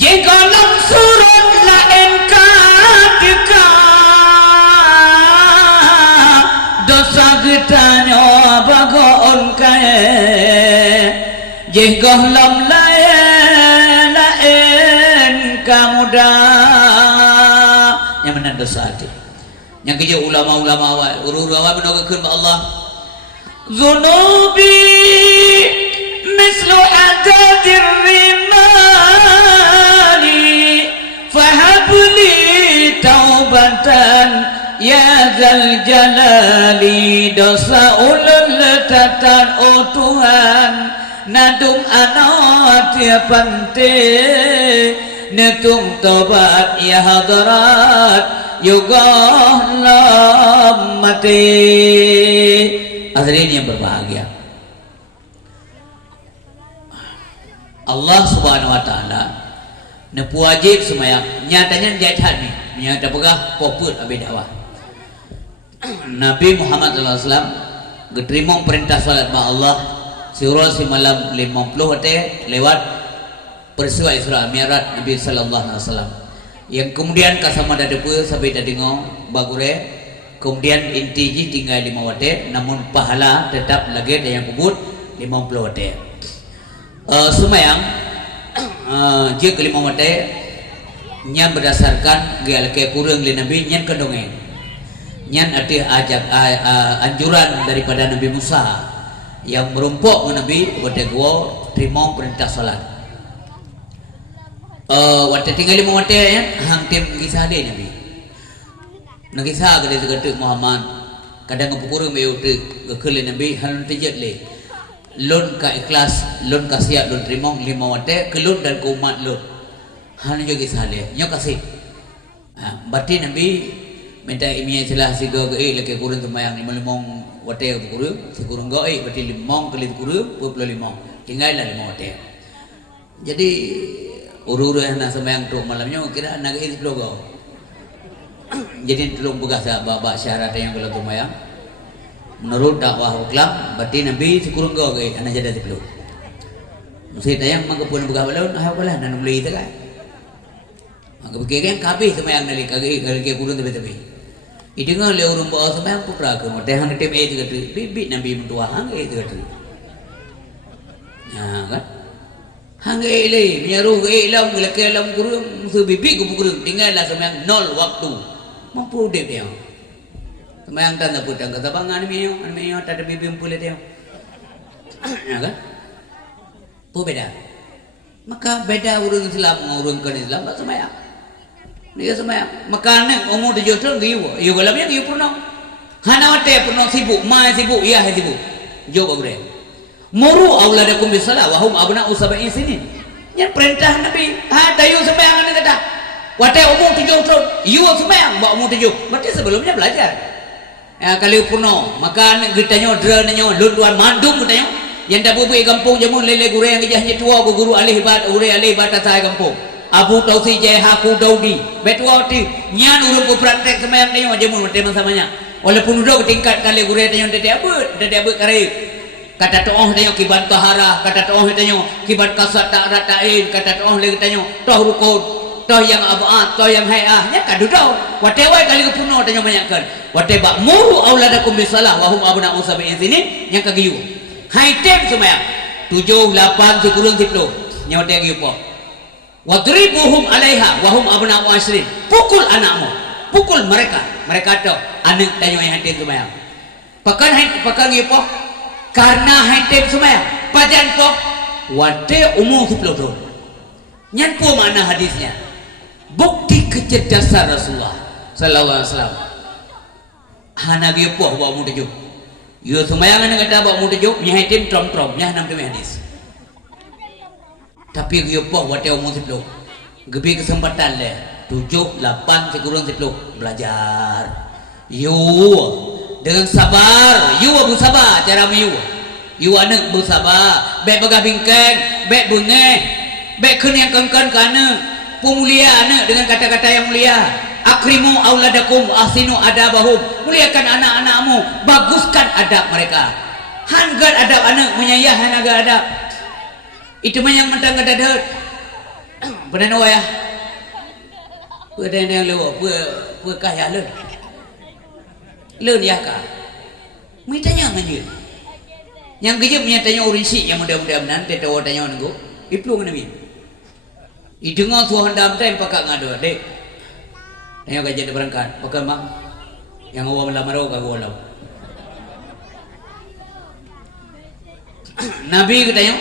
jika lam surut lain kadika dosa kita nyoba on kaya jika lam lain kamu dah yang mana dosa hati yang kerja ulama-ulama awal uru-uru awal mendoakan kepada Allah zunubi mislu adadir rimali fahabli taubatan ya zal jalali dosa ulul tatan oh Tuhan nadum anat ya pante netum tobat ya hadarat yoga lamati. Hadirin yang berbahagia, Allah Subhanahu wa taala nepu wajib semayang nyatanya jahatan ni nyata pegah poput abi dakwah Nabi Muhammad sallallahu alaihi wasallam geterima perintah salat ma Allah surah si malam 50 teh lewat peristiwa Isra Mi'raj Nabi sallallahu alaihi wasallam yang kemudian kasama dadepe sampai dadingo bagure kemudian inti ji tinggal 5 wate namun pahala tetap lagi ada yang kubut 50 wate semayang je ke 5 wate nya berdasarkan gaya ke kurang li Nabi nyan kedongeng nyan arti ajak anjuran daripada Nabi Musa yang merumpok ke Nabi wate gua terima perintah salat wate tinggal 5 wate ya hang tim kisah deh Nabi nakisah kada segatuk Muhammad kadang ngapukuru me utek kekelin Nabi halun tejat le lon ka ikhlas lon ka siap lon terima 5 wate kelun dan ke umat lon halun juga kisah le nyo kasih berarti Nabi minta imia celah siga ge leke kurun semayang 55 wate kurun si kurun ge berarti 5 kali kurun 25 tinggal lah 5 wate jadi uru-uru yang nak semayang tu malamnya kira nak ke 10 go jadi tolong begas bab syarat yang kalau tumayang menurut dakwah Islam berarti Nabi sekurang kau ke anak jadi 10 mesti tayang maka pun begas balon ah apalah nan beli itu kan maka begitu kan kabeh semayang nali kage kurun tepi itu ngah le urung bawa semayang pupra ke teh hang tim itu kata bibit Nabi mentua hang itu kata ya kan hang le menyaruh ke ilam ke ilam kurun su bibit ku kurun tinggallah semayang 0 waktu mampu dek dia semayang tanda putang kata bangan meo tak ada bibim pula dia ya kan pu beda maka beda urang Islam urang kan Islam tak semayang dia semayang maka nek umur 7 tahun giu galamnya giu purna hana wate purna sibuk ma sibuk iya sibuk jo bagre muru auladakum bisalah wa hum abna'u sab'in sinin yang perintah Nabi dayu semayang kata wate umur 7 tahun you semayang bawa umur 7 berarti sebelumnya belajar ya kali purno maka getanyo dranyo lunduan mandung getanyo yang dah bubuh kampung jamun lele gure yang gejahnya tua guru alih ibadat ure alih ibadat saya kampung Abu Tausi Jayahaku Daudi betua ti nyan urung ku praktek semayang tanyo jamun tema samanya walaupun udah tingkat kali gure tanyo dede abut kare kata toh tanyo kiban tahara kata toh tanyo kiban kasat tak ratain kata toh le tanyo toh rukun toh yang abaat toh yang hayah nya kadudau wate wai kali kepuno tanyo banyakkan wate bak muru auladakum bisalah wa hum abna'u sab'in sinin yang kagiyu haitem semayang 7 8 10 10 nya wate kagiyu po wadribuhum alaiha wa hum abna'u ashrin pukul anakmu pukul mereka tu anak tanyo yang haitem semayang pakan ngiu po karena haitem semayang pajan po wate umur 10 tahun nyan po mana hadisnya bukti kecerdasan Rasulullah sallallahu alaihi wasallam hana ge poh bawa mu tejo yo semayangan kata bawa mu tejo nya hitim trom nya nam demi hadis tapi ge poh wate umur 10 gebi kesempatan le 7 8 sekurang 10 belajar yo dengan sabar yo bersabar cara you anak bersabar baik bagah bingkang baik bunga baik keun yang kengkan kana pemulia anak dengan kata-kata yang mulia akrimu auladakum ahsinu adabahum muliakan anak-anakmu baguskan adab mereka hanggar adab anak menyayah hanaga adab itu mah yang mentang kadadat benar no ya benar yang lewa kah ya leun ya kah mitanya nganje yang gejep nyatanya urisi yang mudah-mudahan teh tahu tanya nunggu iplu ngene idengar suara handam time pakak ngado dek tanya gajah berangkat pakal mak yang awam lamarau kagak walau Nabi ketanya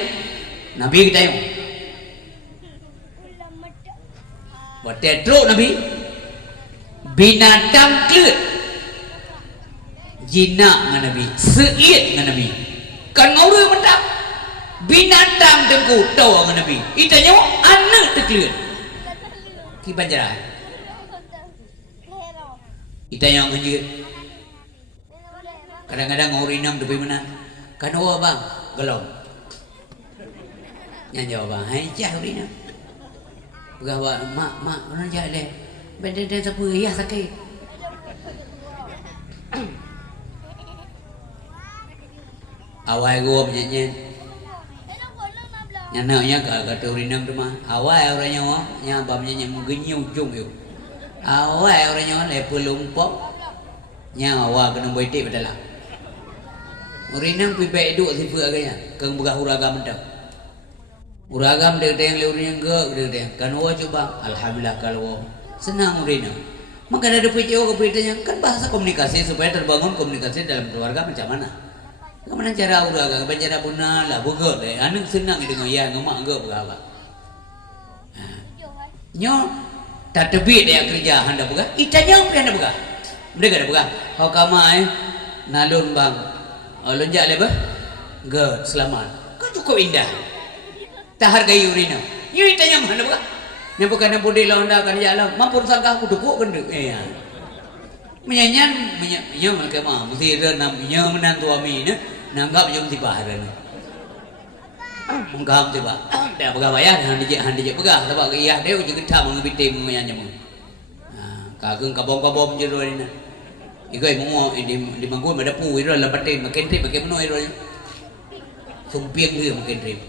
buat tetro Nabi binatang kelut jinak dengan Nabi seit dengan Nabi kan ngau mendak binatang tengku tahu dengan Nabi itanya anak terkelut ki banjaran itanya ngajir kadang-kadang ngau rinam tepi mana kan bang gelong Nya jawab hai cah urina. Gawa mak orang jale. Benda dia tak ya sakit. Awal gua nyanyi. Nyananya kata urinam tu mah. Awal orangnya nya bab nyanyi menggenyau jung yo. Awal orangnya level lumpok. Nya awal kena boitik bedalah. Urinam pipe duk sifu agaknya. Kang begah uragam dak. Uragam dia yang urinam ge dia. Kan wa coba alhamdulillah kalau senang urinam. Maka ada PCO ke beritanya kan bahasa komunikasi supaya terbangun komunikasi dalam keluarga macam mana. Kemana cara uraga, cara buna lah buka deh. Anu senang dengan ya ngamak enggak berapa. Nyo tak tebi dia kerja handa buka. Itanya apa handa buka? Mereka ada buka. Kau kamai nalun bang. Lonjak le bah? Enggak, selamat. Kau cukup indah. Tak hargai urina. Nyo itanya handa buka. Nya bukan yang budi londa kan jalan. Mampun sangka aku dukuk kan duk. Menyanyian mereka mah mesti renam menantu ami ni. Nanggap jom tiba hari ni. Menggam tiba. Dah pegawai ya, handi je pegah. Sebab iya dia juga kita mengebiti menyanyi mu. Kageng kabom je roi ni. Ikai mu di mangkul madapu iro la patin makin trip makin menoi iro. Sumpiang dia makin trip.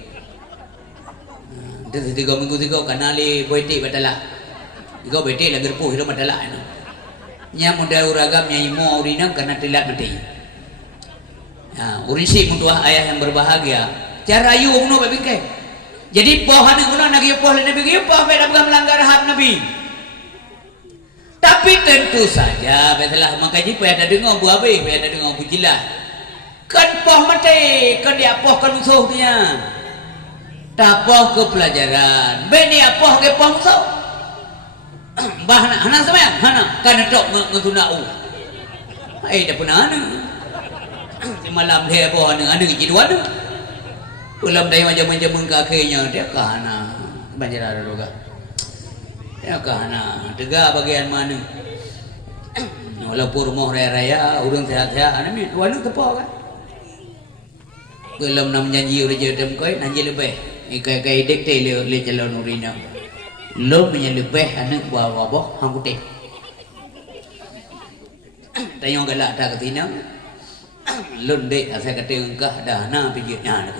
Dia 3 minggu 3 kanali boiti batalah. Igo boiti la gerpu iro batalah ni. Nya modal uragam nya imo urinam karena telat mati. Urisi mutuah ayah yang berbahagia. Cara ayu umno babingke. Jadi pohon yang umno nagi poh Nabi ge poh pada melanggar hak Nabi. Tapi tentu saja betulah makaji payah ada dengar buah be, payah ada dengar bujilah. Kan poh mati, kan dia poh kan musuhnya. Tapoh ke pelajaran. Beni apoh ke poh musuh. Bahana hana sama ya? Hana kan tok ngetunau. Dah pernah ana. Malam dia apa ada kejiduan tu. Ulam day macam-macam kakinya dia kahana banjir ada juga. Dia kahana tega bagian mana. Walaupun rumah raya urang sehat-sehat ana mi wanu tepo kan. Belum nam janji ura jedem koi nanji lebih. Ikai dek le calon urina. Lo punya lebih anak bawa boh hang putih. Tayong galak tak ketina. Lunde saya kata engkah dah na pijitnya nak.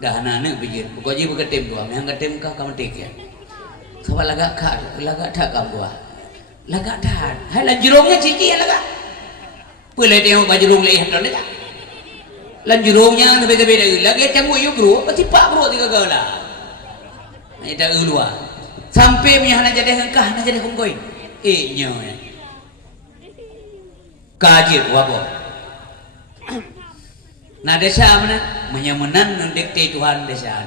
Dah na ne pijit. Bukaji berketim dua, yang ketim kah kamu tik ya. Sebab lagak tak kamu dua. Lagak tak. Hai lanjurungnya cici ya lagak. Boleh tengok baju rung leh hendak tak. Lanjurungnya beda-beda lagi tengok you bro, pasti pak bro tiga gala. Ini dah ulua. Sampai punya nak jadi engkah nak jadi kongkoi. Nyo ya. Kajir apa? Nah desa mana menyamunan mendikte Tuhan desa.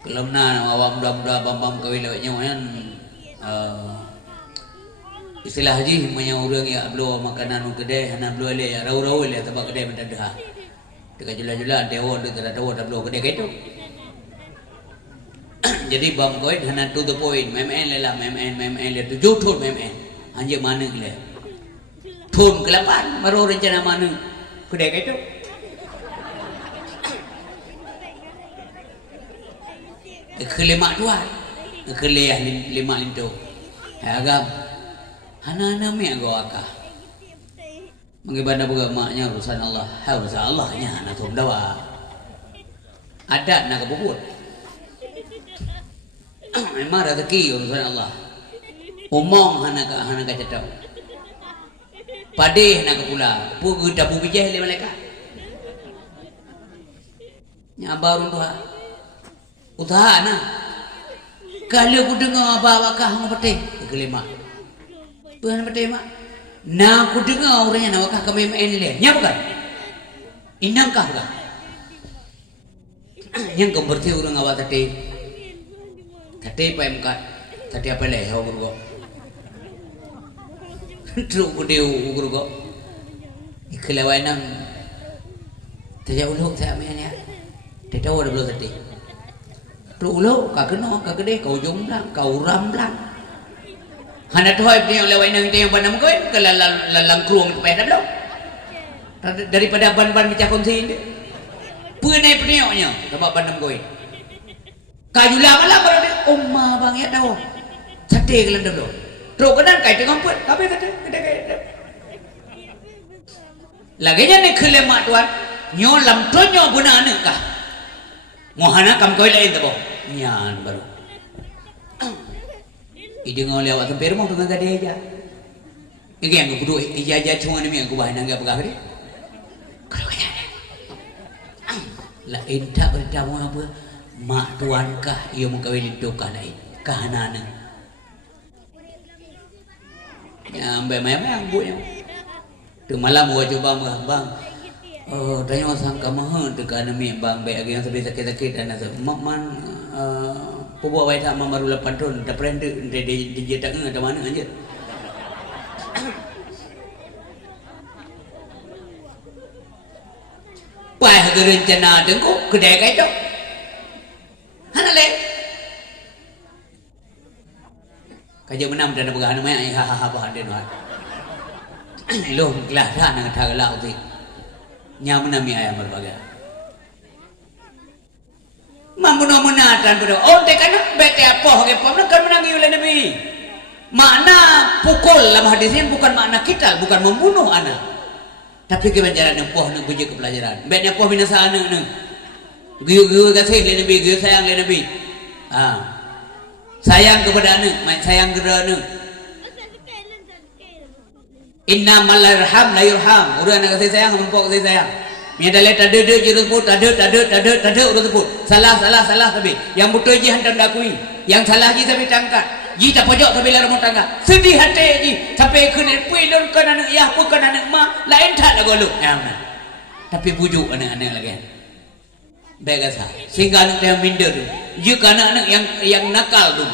Kalau na awam muda bambam kawilanya kan istilah haji punya orang ya belum makanan kedai hana belum le ya rau le sebab kedai mendadah. Dekat jula-jula dewa dekat dewa dah belum kedai gitu. Jadi bam koi hana to the point mem le tujuh thun mem anjir mana le. Thun ke-8 baru rencana mana kedai gitu. Kelima dua, kelih lima lintu. Agam, hana mi agak akah. Mengibadah bukan maknya urusan Allah, urusan Allahnya hana thum dawa. Adat nak kebubut. Memang rezeki urusan Allah. Umong hana kacatau. Padeh nak pula, pugu dapu bijah le mereka. Nya baru Tuhan. Usaha na. Kalau aku dengar apa kah ngepetih kelima. Bukan petih mak. Nah aku dengar orangnya nak kah kami main le. Nya bukan. Inang kah bukan. Yang keberti orang awak tadi. Tadi PMK. Tadi apa le hau guru. Truk kudeu guru. Ikhlawan nang. Tanya uluk saya mainnya. Dia tahu ada belum tadi. Ulo kageno kagede kau jumlah kau ramlang hana toy dia lewai nang dia panam koin ke lalang kruang pe dah belum daripada ban-ban macam konsin dia. Penai penioknya sebab bandam koin. Kajulah malam baru dia. Umma bang ya tahu. Sate kelan dulu. Terus kenan kai tengok pun. Tapi kata. Laginya ni kelemak tuan. Nyolam tonyo guna anak kah? Mohana kam koi lain tu boh. Nyan baru. Ide ngau lewat tempat rumah tu ngah dia aja. Ini yang aku duduk ijazah cuma ni yang aku bahan anggap pegah dia. Kalau kaya lah entah beritamu apa mak tuan kah ia mengkawin itu kah lain kahana ambil mayang buatnya tu malam gua coba bang tanya sangka mah dekat nami bang baik lagi yang sakit-sakit dan mak man pubuk baik tak mamaru 8 tahun dah pernah di jetak ada mana aja Payah ke rencana dengku kedai kai tu. Hana le. Kaje menam dan begahan mai ha ha bah den wa. Lo kelas dah nang thak lau ti. Nya menami ayam berbagai. Mampuno menatan bedo. Oh te kana bete apa ke pom kan menangi oleh Nabi. Makna pukul dalam hadis ini bukan makna kita, bukan membunuh anak. Tapi kebanjaran yang poh nak kerja ke pelajaran. Baiknya poh binasa anak ni. Guru kasih le Nabi, guru sayang le Nabi. Sayang kepada anak, sayang kepada anak. Inna malarham la yurham. Orang nak kasih sayang, mempok kasih sayang. Miada le tak ada je sebut, tak ada urus sebut. Salah tapi yang betul je hantar dakui. Yang salah je tapi tangkat. Ji tak pojok tapi lara rumah tangga. Sedih hati ji sampai kena puilun kan anak yah bukan anak mak lain tak nak golok. Tapi bujuk anak-anak lagi. Baik kata. Sehingga anak yang minder tu. Jika anak-anak yang nakal tu.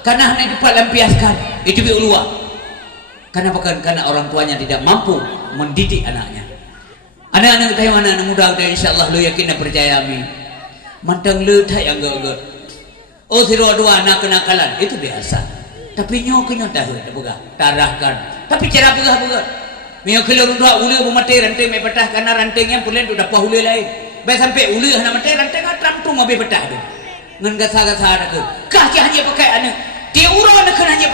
Karena anak dapat lampiaskan. Itu bi ulua. Karena bukan karena orang tuanya tidak mampu mendidik anaknya. Anak-anak kita yang anak-anak muda kita insya-Allah lu yakin dan percaya amin. Mantang lu tak yang gak. Oh siru dua anak kenakalan itu biasa. Tapi nyoknya dah buka tarahkan. Tapi cara buka. Mio kelur dua ulu mati ranting mai petah karena rantingnya pulen tu dapat ulu lain. Baik sampai ulu hana mati ranting atram tu mau petah tu. Ngan gasa-gasa aku. Kah hanya pakai anak. Dia urang nak hanya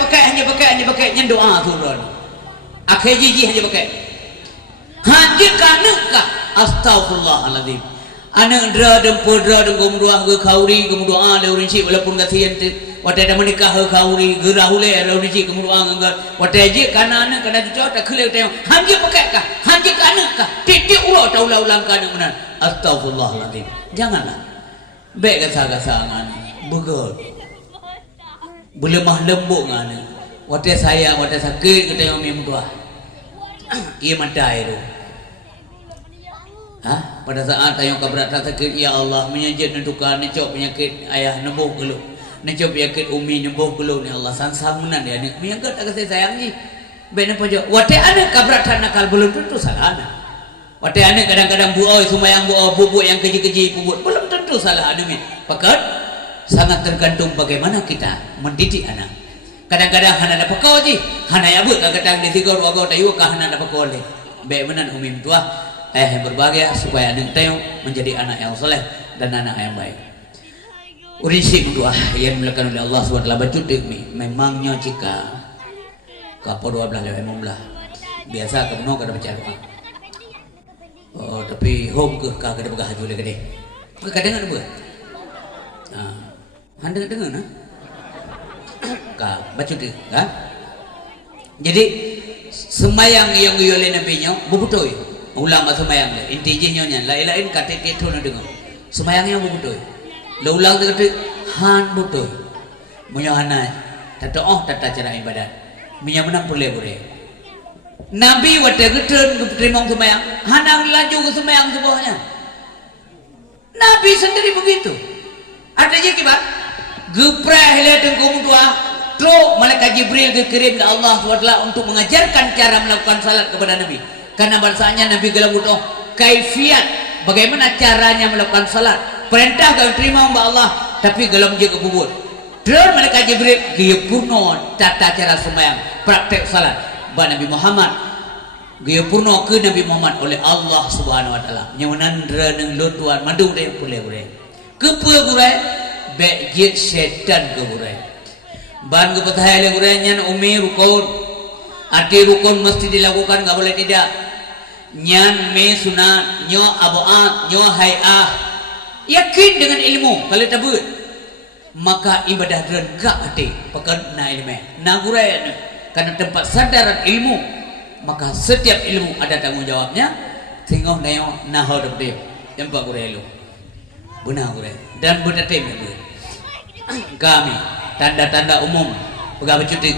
pakai nyen doa tu urang. Akhir jiji hanya pakai. Hanya kanakah astagfirullahalazim. Anak dera gom doa ke kauri gom doa le urinci walaupun kasihan tu watai dah menikah ke kauri gerahule le urinci gom doa nggal watai je kana anak kana tu tak khile tengok hanje pakai kah hanje kana kah titik ulo tau ulang kana menan astagfirullahalazim janganlah baik gasa-gasa ngan begot belemah lembut ngan watai sayang watai sakit kita yang mim doa ia mandai tu. Pada saat ayah keberatan sakit, ya Allah menyajat nentukan necok penyakit ayah nembuh gelu, necok penyakit umi nembuh gelu ni Allah sansamunan dia ni, menyangkut tak kasih sayang ni, benar pojok. Watai anak keberatan nakal belum tentu salah anak. Watai anak kadang-kadang buoi sumayang bubuk yang keji-keji kubut belum tentu salah anak ni. Pakat sangat tergantung bagaimana kita mendidik anak. Kadang-kadang hana dapat kau je, hana ya but kadang-kadang di tiga dua kau tayu kah hana dapat kau le. Baik benar umi tua. Yang berbahagia supaya anak tayo menjadi anak yang soleh dan anak yang baik. Urinsi kedua yang dimulakan oleh Allah SWT bacutik memangnya jika kapal 12 lewat 15 biasa kepenuh kada baca doa. Oh tapi home ke kada begah haju le gede. Ke kadengan be. Handa dengar nah. Ka bacutik kan. Jadi semayang yang oleh Nabi nya bebutoy. Ulama semayang le intinya nyonya lain-lain kata itu nak dengar semayangnya betul le ulang kata han betul munyo hana tata cara ibadat minya menang boleh Nabi wate gedeun terima semayang hana laju ke semayang sebuahnya Nabi sendiri begitu artinya kibat gepreh le tengkum tua tro malaikat Jibril dikirim oleh Allah SWT untuk mengajarkan cara melakukan salat kepada Nabi. Karena bahasanya Nabi gelam butuh kaifiat bagaimana caranya melakukan salat. Perintah kau terima oleh Allah tapi gelam je kebubut. Dan malaikat Jibril dia puno tata cara sembahyang, praktek salat. Ba Nabi Muhammad Gaya purno ke Nabi Muhammad oleh Allah Subhanahu Wa Taala. Nyawanandra neng lutuan madu deh boleh. Kepa gurai bejit setan ke gurai. Ban ke petahai le gurai nyan umi rukun. Arti rukun mesti dilakukan, enggak boleh tidak. Nyan me sunat, nyo aboat, nyo hayah. Yakin dengan ilmu kalau tabut. Maka ibadah renggak hati pakai na ilmu. Na gurai karena tempat sadaran ilmu, maka setiap ilmu ada tanggung jawabnya. Tengok nayo nahau debde tempat gurai lu. Benar gurai dan benar tem kami tanda-tanda umum pegawai cuti.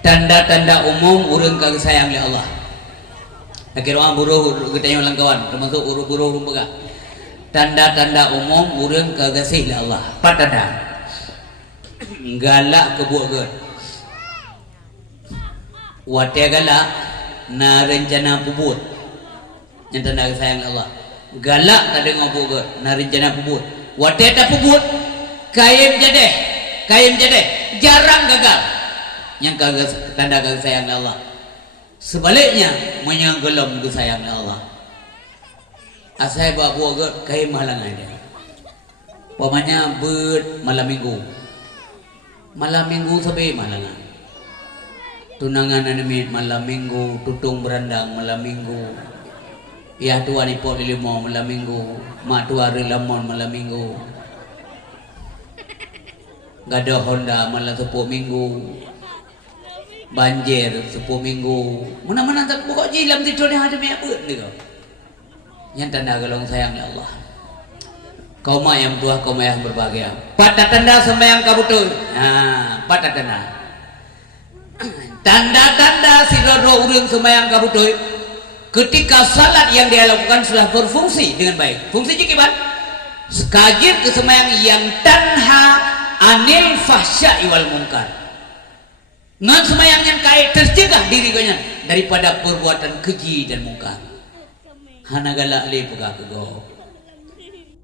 Tanda-tanda umum urang kagak sayang oleh Allah. Akhirnya buruh kita langkawan termasuk buruh rumah. Tanda-tanda umum urang kagak sayang oleh Allah. Patanda galak kebuagan. Wate galak na rencana pubut. Yang tanda sayang Allah. Galak tadi ngobuagan na rencana pubut. Wate tak pubut kaim jadeh jarang gagal. Yang kagak tanda kagak sayang Allah. Sebaliknya menyanggelam ke sayang Allah. Asai bawa buat kai malang ada. Pamanya ber malam minggu. Malam minggu sampai malangan. Tunangan anime malam minggu, tutung berandang malam minggu. Ya tua ni pot limo malam minggu, mak tua lamon malam minggu. Gada Honda malam 10 minggu. Banjir 10 minggu. Mana-mana tak pokok jilam tidur ni ada mek apa ni kau. Yang tanda galong sayang ya Allah. Kau mak yang tua, kau mak yang berbahagia. Pada tanda sembahyang kabutul. Nah, pada tanda. Tanda-tanda si rodo urang sembahyang kabutul. Ketika salat yang dia lakukan sudah berfungsi dengan baik. Fungsi jikiban sekajir ke sembahyang yang tanha anil fahsya'i wal munkar. Ngan semayang yang kait tercegah diri kanya daripada perbuatan keji dan mungkar. Hana galak le pegah ke go.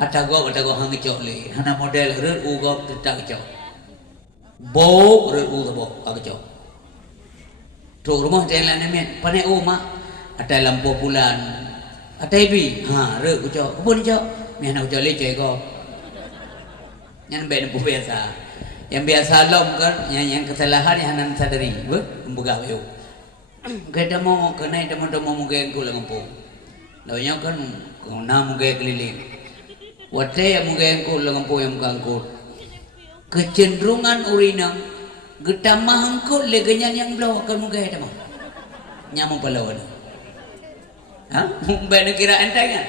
Atago hang kecok le. Hana model re u go tetap kecok. Bo re u bo kecok. Tu rumah jalan nemet pane o mak. Ada lampu bulan. Ada ibi. Ha re kecok. Apa ni kecok? Mi hana kecok le cai go. Yang ben bu biasa. Yang biasa lom kan yang kesalahan yang hanan sadari membuka ayo kita mau kena itu mau mungkin ku lengampu lawanya kan na mungkin keliling wate yang mungkin ku lengampu yang mengangkut kecenderungan urinang getamah angkut legenyan yang belau kan mungkin itu mah nyamuk pelawan mungkin kira enteng kan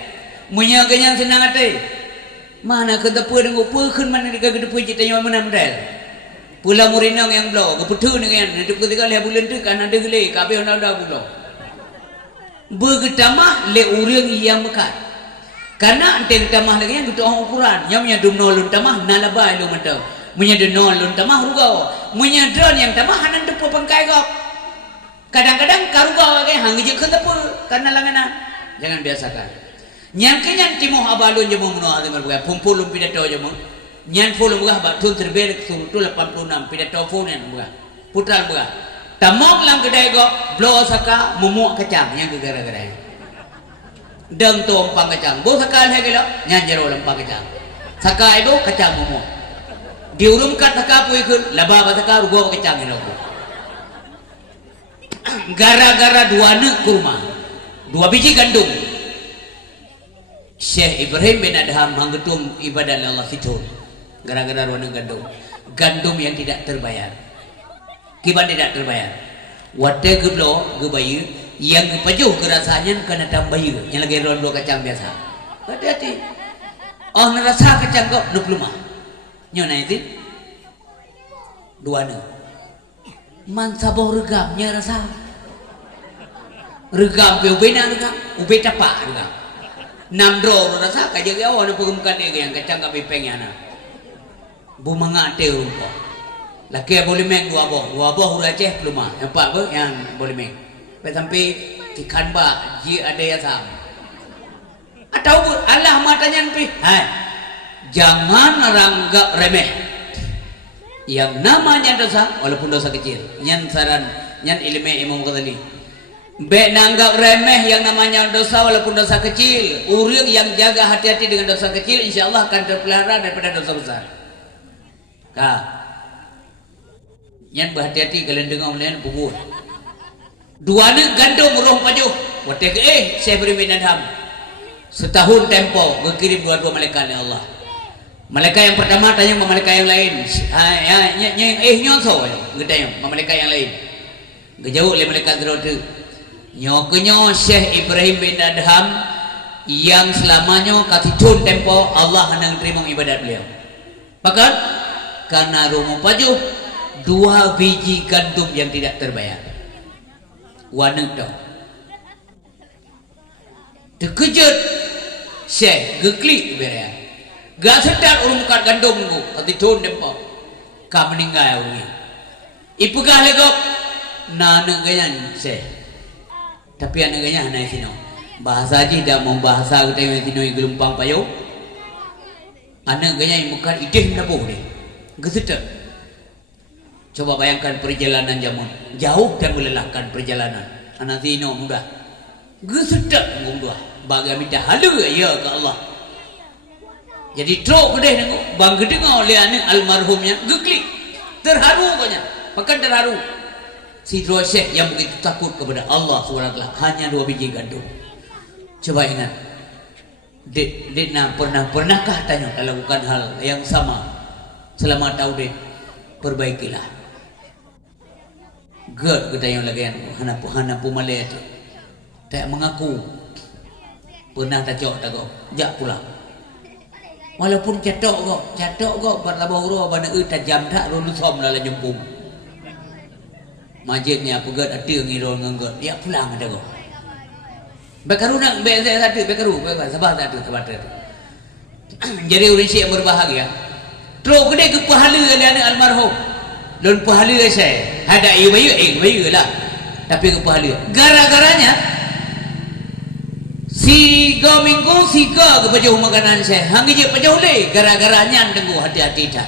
munya genyan senang hati. Mana ke depan dengan pekun mana di ke depan kita yang mana model. Pulang murinang yang belau, ke petu dengan hidup ketika lihat bulan tu kan ada gele, kabe orang ada belau. Bergetamah le urang yang mekat. Karena ante getamah lagi yang orang ukuran, yang punya dumno lun tamah nalabai lu mata. Punya dumno lun tamah rugau. Punya drone yang tamah hanan depo pangkai gop. Kadang-kadang karugau lagi hang je ke depan karena langana. Jangan biasakan. Nyangkanya timuh abalun jemung no ada merbuka pumpulum pidato jemung nyan fulum buka ba tun terbelik tu 86 pidato funen buka putar buka tamok lang kedai go blow saka mumuk kacang yang gegara-gara deng tom pang kacang bo saka le gelo nyan jero lempang kacang saka itu kacang mumuk diurum kat saka pui kun laba ba saka rugo kacang ilo gara-gara dua nek kurma 2 biji gandum Syekh Ibrahim bin Adham menggetum ibadah Allah fitur gara-gara warna gandum yang tidak terbayar kiban tidak terbayar wate geblo gebayu yang gepajuh kerasanya kena tambayu yang lagi rondo kacang biasa hati-hati oh ngerasa kacang kok nuk lumah nyona itu dua ne man saboh regamnya rasa regam pe ubena regam ube tapak regam namdro rasa kaje ge awan pegumkan yang kacang kami pengen ana bu mangate rupa laki boleh meng dua boh udah Aceh belum empat ber yang boleh meng sampai ikan ba ji ada ya sam atau Allah matanya pi hai jangan ranggap remeh yang namanya dosa walaupun dosa kecil nyan saran nyan ilmu Imam Ghazali Bek nanggap remeh yang namanya dosa walaupun dosa kecil. Orang yang jaga hati-hati dengan dosa kecil insya Allah akan terpelihara daripada dosa besar. Kak, yang berhati-hati kalian dengar melayan pukul. Dua ni gandum roh pajuh. Watek saya beri minadham. Setahun tempo berkirim dua-dua malaikat oleh Allah. Malaikat yang pertama tanya sama malaikat yang lain. Nyonso gedanya sama malaikat yang lain. Gejauh oleh malaikat terus. Nyokenyo Syekh Ibrahim bin Adham yang selamanya katitun tempo Allah hendak terima ibadat beliau. Bahkan karena rumah pajuh 2 biji gandum yang tidak terbayar. Wanek tau. Terkejut Syekh geklik berea. Gak sedar urung kat gandum ku katitun tempo. Ka meninggal urang. Ipegah legok nana ganyan Syekh. Tapi anak ganya naik sino. Bahasa aja dah mau bahasa kita yang sino yang gelombang payo. Anak ganya yang bukan ide nabuh deh. Gesetek. Coba bayangkan perjalanan zaman jauh dan melelahkan perjalanan. Anak sino mudah. Gesetek mudah. Bagi minta halu ya ke Allah. Jadi truk gede nengok. Bang gede oleh anak almarhumnya geklik. Terharu kanya. Bahkan terharu. Si Syekh yang begitu takut kepada Allah SWT hanya 2 biji gandum. Coba ingat, Dek pernahkah tanya lakukan hal yang sama? Selama tahu dek, perbaikilah. Gerd ketanya lagi yang hanapu malay itu. Tak mengaku pernah tacok kau, jak pulang. Walaupun catok kau berlabau roh bana tajam tak rulu som dalam jempung. Majidnya pegat ada ngirol ngenggot dia pulang ada kok bekaru nak saya satu bekaru sabar satu sabar jadi orang Syekh yang berbahagia terus gede ke pahala anak almarhum dan pahala saya ada bayu lah tapi ke pahala gara-garanya si minggu siga ke pajuh makanan saya hanggi je pajuh le gara-garanya tengok hati-hati tak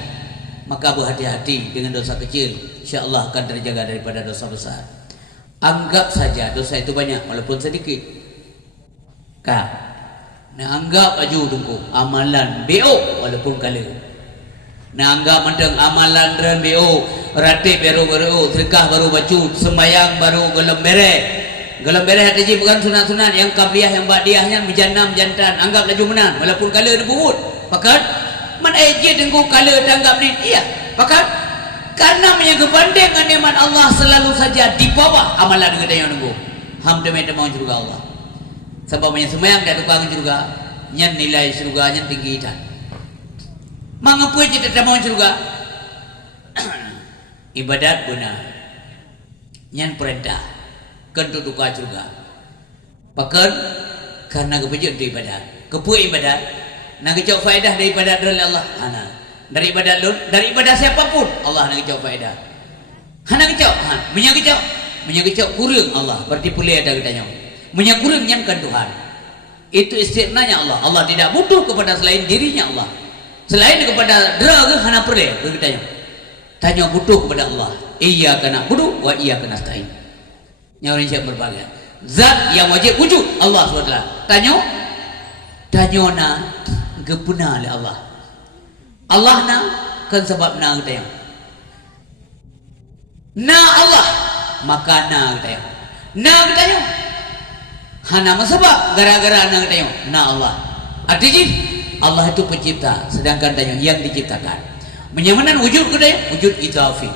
maka berhati-hati dengan dosa kecil insya-Allah akan terjaga daripada dosa besar. Anggap saja dosa itu banyak walaupun sedikit. Kak, nak anggap aju tunggu amalan BO walaupun kala. Nak anggap mentang amalan ren BO, ratib baru sedekah baru baca, sembahyang baru gelem bereh. Gelem bereh hati bukan sunat-sunat yang qabliyah yang ba'diyahnya menjanam jantan anggap laju menang walaupun kala debut. Pakat man eje tengku kala tanggap ni iya bahkan karena menjaga banding dengan nikmat Allah selalu saja di bawah amalan kita yang nunggu ham demi mau surga Allah sebabnya semayang dah tukang surga nyan nilai surga nyan tinggi dan mengapa kita mau surga ibadat benar nyan perintah kentut duka surga bahkan karena kepujian itu ibadat ibadat nak kecok faedah daripada Allah. Dari ibadah dari ibadah siapapun Allah nak kecok faedah. Hana kecok, menyakecok kurang Allah. Berarti pulih ada katanya. Menyakurang nyamkan Tuhan. Itu istighnanya Allah. Allah tidak butuh kepada selain dirinya Allah. Selain kepada dera hana perle katanya. Tanya butuh kepada Allah. Iyyaka na'budu wa iyyaka nasta'in. Yang orang siap berbahagia. Zat yang wajib wujud Allah SWT. Tanya na gepuna oleh Allah. Allah na kan sebab na kita yang na Allah maka na kita yang na kita yang hana masabab gara-gara na kita yang na Allah artinya Allah itu pencipta sedangkan tanya yang diciptakan menyamakan wujud kita yang wujud idhafi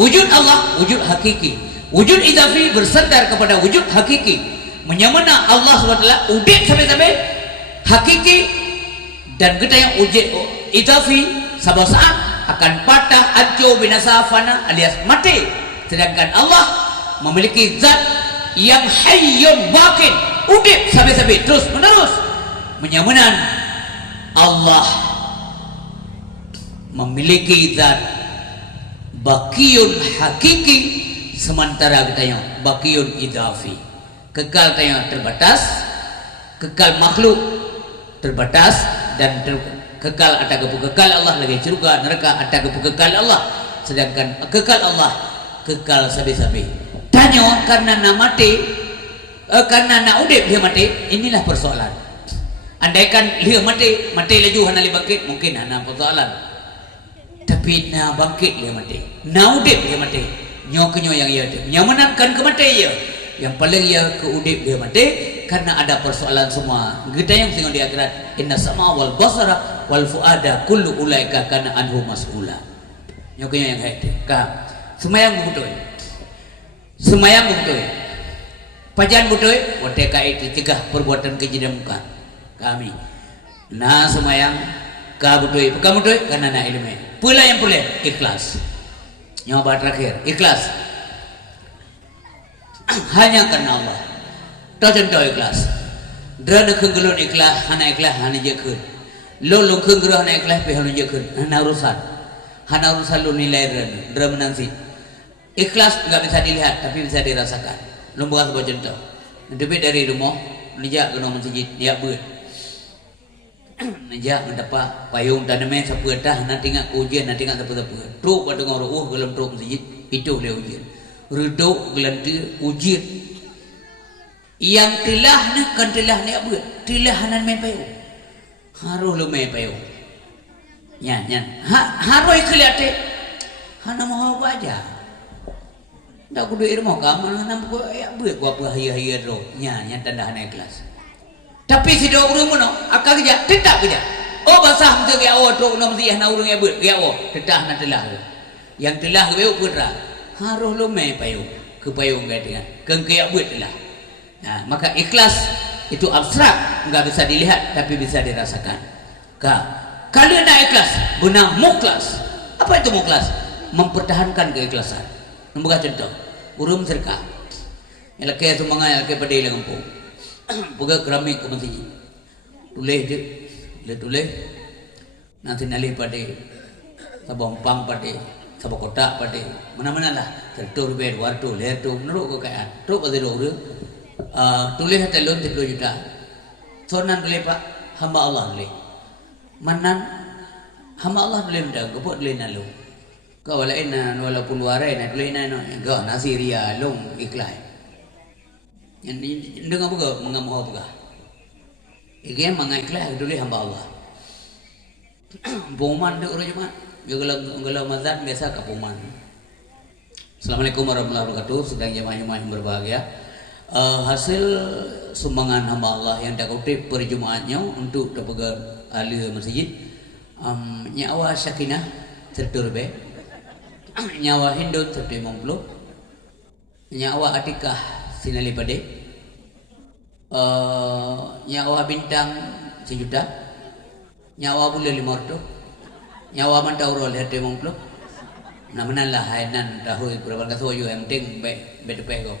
wujud Allah wujud hakiki wujud idhafi bersandar kepada wujud hakiki menyamakan Allah SWT udit sampai-sampai hakiki dan kita yang wujud idafi sabar saat akan patah hancur binasa fana alias mati sedangkan Allah memiliki zat yang hayyun baqin udip sampai-sampai terus menerus menyamakan Allah memiliki zat baqiyun hakiki sementara kita yang baqiyun idafi kekal yang terbatas kekal makhluk terbatas dan kekal ada kekal Allah lagi surga neraka ada kekal Allah sedangkan kekal Allah kekal sabi-sabi tanya karena na mati Karena nak udip dia mati, inilah persoalan. Andaikan dia mati laju hana li bangkit, mungkin hana persoalan. Tapi na bangkit dia mati, na udip dia mati. Nyo kenyo yang ia tu, yang menangkan kematian ia. Yang paling ia ke udip dia mati, karena ada persoalan semua. Kita yang tengok di akhirat, inna sama wal basara wal fuada kullu ulaika kana anhu mas'ula. Nyo kenyo yang hati. Ka semayang betul. Semayang betul. Pajan betul. Wateka itu tiga perbuatan keji dan muka kami. Nah semayang ka betul. Kamu betul karena nak ilmu. Pula yang boleh ikhlas. Nyoba terakhir ikhlas. Hanya karena Allah. Tahu contoh ikhlas. Drana kenggelon ikhlas, hana jekun. Lolong kenggeroh hana ikhlas, pihanu jekun. Hana urusan lu nilai drana menangsi. Ikhlas enggak bisa dilihat, tapi bisa dirasakan. Lu buat sebuah contoh. Nanti dari rumah, nijak kena masjid, nijak buat. Nijak mendapat payung tanaman sepeda, nanti ngak ujian, nanti ngak apa-apa. Truk pada ngoro, gelam truk masjid, itu boleh ujian. Reduk gelanti ujian. Yang telah ni kan telah ni apa? Telah nan main payung. Haruh lu main payung. Nyan. Haruh kelihatan. Hana mau aja. Dak kudu irmo kamu nan ko ya buat gua apa haya ro. Nyan tanda hana kelas. Tapi si do urung mono akak kerja tetap kerja. Oh basah untuk ya oh truk nom si hana urung ya buat ya oh tetap nan telah. Yang telah ke putra. Haruh lu main payung. Ke payung gadingan. Kengke buat telah. Nah, maka ikhlas itu abstrak, enggak bisa dilihat tapi bisa dirasakan. Kalian nak ikhlas, benar mukhlas. Apa itu mukhlas? Mempertahankan keikhlasan. Membuka contoh, urung serka. Elake sumangai elake padai lengampung. Buka keramik ke masjid. Tulis je, tulis. Nanti nali padai, sabompang padai, sabokotak padai. Mana-mana lah. Tertur ber, wartu, lertu, menurut kau kaya. Terus pada orang. Tulis hati loan 10 juta. Sonan tulis pak, hamba Allah tulis. Manan, hamba Allah tulis mudah. Kau tulis nalu. Kau walain walaupun warai nak tulis nano. Kau nasi ria long ikhlas. Yang dengar buka mengamu buka. Ikan mangai ikhlas tulis hamba Allah. Puman tu orang cuma. Kalau mazhab biasa kapuman. Assalamualaikum warahmatullahi wabarakatuh. Sedang jemaah-jemaah yang berbahagia. Hasil sumbangan hamba Allah yang dah kutip perjumaannya untuk dapat ahli masjid nyawa Syakinah tertur be nyawa Hindun tertur 50 nyawa Atikah Sinali Pade nyawa Bintang 1 juta nyawa Bule 500 nyawa Mantaurol 50 namanan hainan tahu berapa kata yo yang penting be kau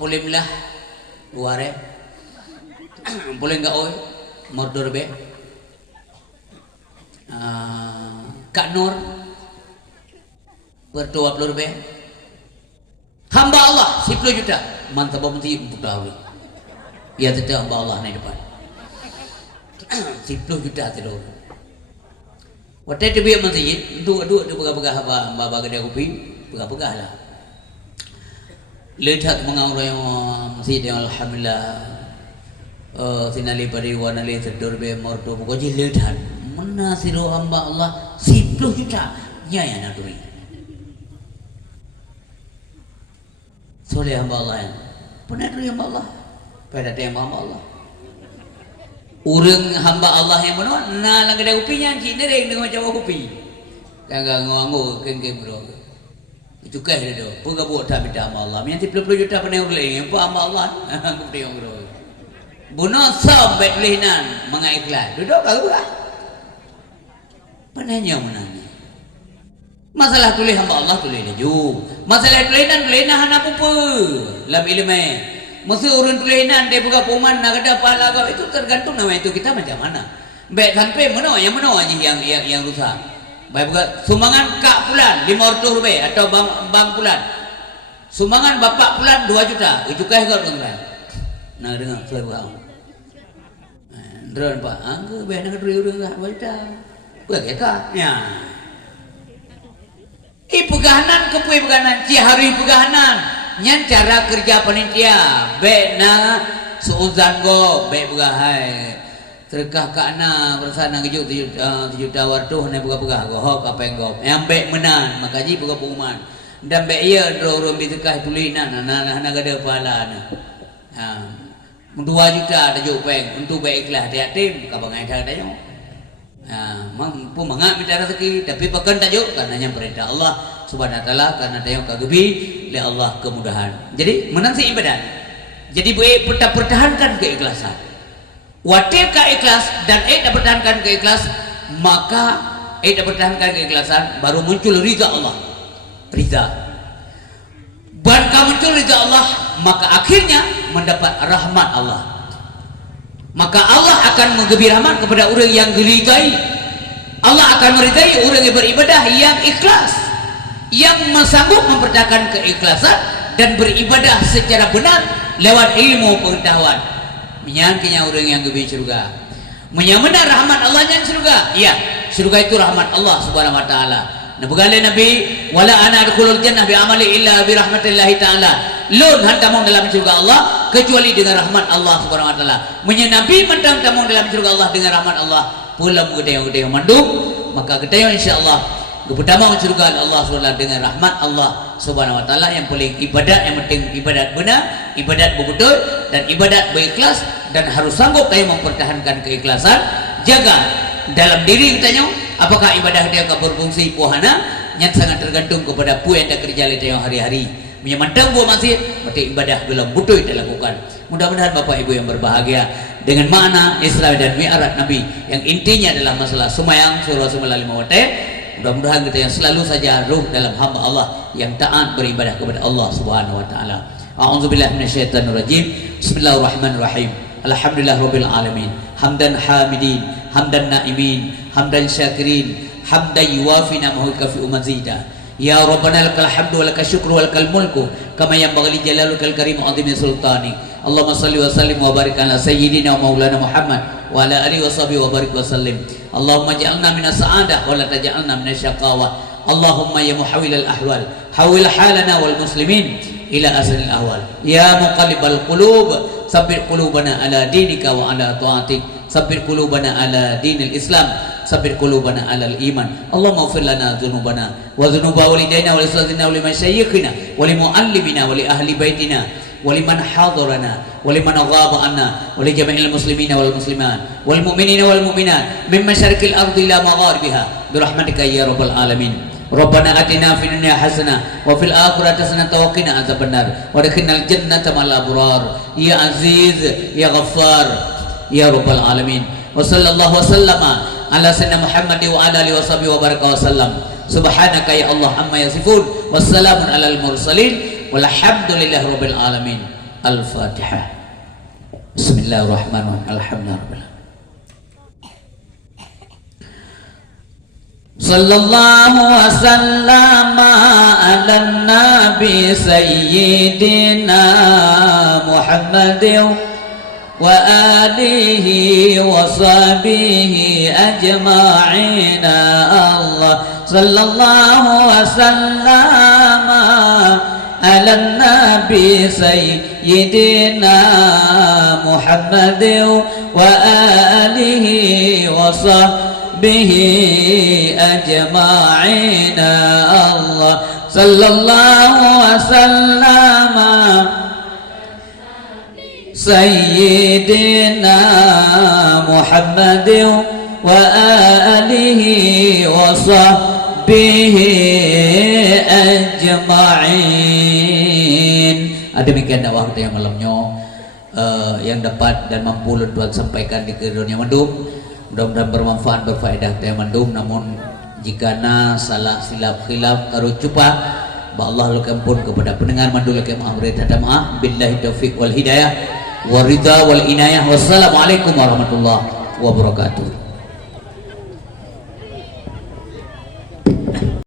pulimlah luare boleh enggak oi mordor be Kak Nur bertua pelur be hamba Allah 10 juta mantap mesti putawi ya tetap hamba Allah naik depan 10 juta telur waktu itu biar masjid untuk pegah-pegah hamba gede kopi pegah-pegah lah. Lihat mengaurang masjid yang alhamdulillah sinali pari wanali terdur be morto bukaji lihat menasiru hamba Allah 10 juta nyaya naduri soleh hamba Allah yang penaduri hamba Allah pada tema hamba Allah urang hamba Allah yang mana nah lang ada kopinya cina deh dengan macam kopi kagak nganggo kengkeng bro itu kah dia tu, pun buat tak minta amal Allah. Yang 30 juta pandai ulai, apa amal Allah? Bukti yang bro. Bunuh sampai tulisan mengikhlas. Duduk kau lah. Pandainya menanya. Masalah tulis hamba Allah tulis laju. Masalah tulisan hana apa? Lam ilmu. Mesti urun tulisan dia buka puman nak ada pahala kau itu tergantung nama itu kita macam mana. Baik sampai mana yang mana aja yang rusak. Baik buka sumbangan kak pulan 500 rupiah atau bang pulan. Sumbangan bapak pulan 2 juta. Itu kah kau tuan? Nah dengar saya buka. Drone pak, angka bayar dengan ribu dah 2 juta. Bukan kah? Ya. Pegahanan kepui pegahanan, hari pegahanan. nyan cara kerja panitia be na suuzan go be begahai terkah kana bersana kejuk 7 tawar tuh ne buka-buka go ho kapenggo yang be menan makaji buka pengumuman dan be ia ro bitekah tulinan na gada pala na 2 juta tajuk peng untuk be ikhlas dia tim ka bangai dah tajuk mampu mangak minta rezeki tapi pakan tajuk karena yang perintah Allah Subhanahu wa taala karena tajuk kagebi oleh Allah kemudahan. Jadi menang si ibadat. Jadi boleh pertahankan keikhlasan. Watir ka ikhlas dan dapat pertahankan keikhlas maka dapat pertahankan keikhlasan baru muncul ridha Allah. Ridha. Barangkali muncul ridha Allah maka akhirnya mendapat rahmat Allah. Maka Allah akan mengebir rahmat kepada orang yang geridai. Allah akan meridai orang yang beribadah yang ikhlas, yang sanggup mempertahankan keikhlasan dan beribadah secara benar lewat ilmu pengetahuan. Menyangkinya orang yang gebir surga. Menyamana rahmat Allah yang surga. Iya, surga itu rahmat Allah Subhanahu wa taala. Nah, berkali Nabi, wala ana adkhulul jannah bi amali illa bi rahmatillahi taala. Lun hantamong dalam surga Allah kecuali dengan rahmat Allah Subhanahu wa taala. Menyenabi mentang tamong dalam surga Allah dengan rahmat Allah. Pulang gedayang mandung, maka gedayang insyaallah pertama surga Allah Subhanahu dengan rahmat Allah Subhanahu wa taala yang paling ibadat yang penting ibadat benar, ibadat betul dan ibadat berikhlas dan harus sanggup kayak mempertahankan keikhlasan. Jaga dalam diri kita apakah ibadah dia akan berfungsi puhana yang sangat tergantung kepada pu yang dah kerja yang hari-hari. Menyamantang buah masjid, berarti ibadah dalam betul kita lakukan. Mudah-mudahan Bapak Ibu yang berbahagia dengan makna Isra dan Mi'raj Nabi yang intinya adalah masalah semayang surah Sembilan 5 waktu. Mudah-mudahan kita yang selalu saja ruh dalam hamba Allah yang taat beribadah kepada Allah Subhanahu wa taala. A'udzubillahi minasyaitonir rajim. Bismillahirrahmanirrahim. Alhamdulillahirabbil alamin. Hamdan hamidin, hamdan naimin, hamdan syakirin, hamdan yuwafi namahu kafi mazida. Ya Rabbana lakal hamdu wa lakal syukru wa lakal mulku kama yanbaghi li jalalukal karim wa 'azimi sultani. Allahumma salli wa sallim wa barik ala sayyidina wa maulana Muhammad wa ala alihi wa sahbihi wa barik wa sallim. Allahumma ja'alna minas sa'adah wa la taj'alna minasy syaqawah. Allahumma ya muhawwilal ahwal hawwil halana wal muslimin ila aslil ahwal. Ya muqallibal qulub sabbir qulubana ala dinika wa ala ta'atik. Sabbir qulubana ala dinil Islam. Sabbir qulubana ala al-iman. Allahumma ighfir lana dzunubana wa dzunuba walidayna wa lisatina wa limasyayikhina wa limuallimina wa li ahli baitina wa liman hadarana wa liman ghaba anna wa li jami'il muslimina wal muslimat wal mu'minina wal mu'minat min masyariqil ardi ila magharibiha bi rahmatika ya rabbal alamin. Rabbana atina fid dunya hasanah wa fil akhirati hasanah wa qina adzabannar wa adkhilnal jannata ma'al abrar ya aziz ya ghaffar ya rabbal alamin. Wa sallallahu wasallama ala sayyidina Muhammad wa ala alihi washabihi wa baraka wasallam. Subhanaka ya Allah amma yasifun wassalamun alal mursalin walhamdulillahi rabbil alamin. Al-Fatihah. Bismillahirrahmanirrahim. Alhamdulillah. Sallallahu wasallama ala nabi sayyidina Muhammadin wa alihi wa sahbihi ajma'in. Allah sallallahu wa sallama ala nabi sayyidina Muhammadin wa alihi wa sahbihi ajma'in. Allah sallallahu wa sallama Sayyidina Muhammadin wa alihi wa sahbihi ajma'in. Demikian dakwah kita yang malamnya yang dapat dan mampu Tuhan sampaikan di kedunia mendung. Mudah-mudahan bermanfaat berfaedah kita mendung. Namun jika salah silap khilaf karo cupa ba Allah lukampun kepada pendengar mandul lakem amrit hadamah billahi taufiq wal hidayah waridha wal inayah. Wassalamualaikum warahmatullahi wabarakatuh.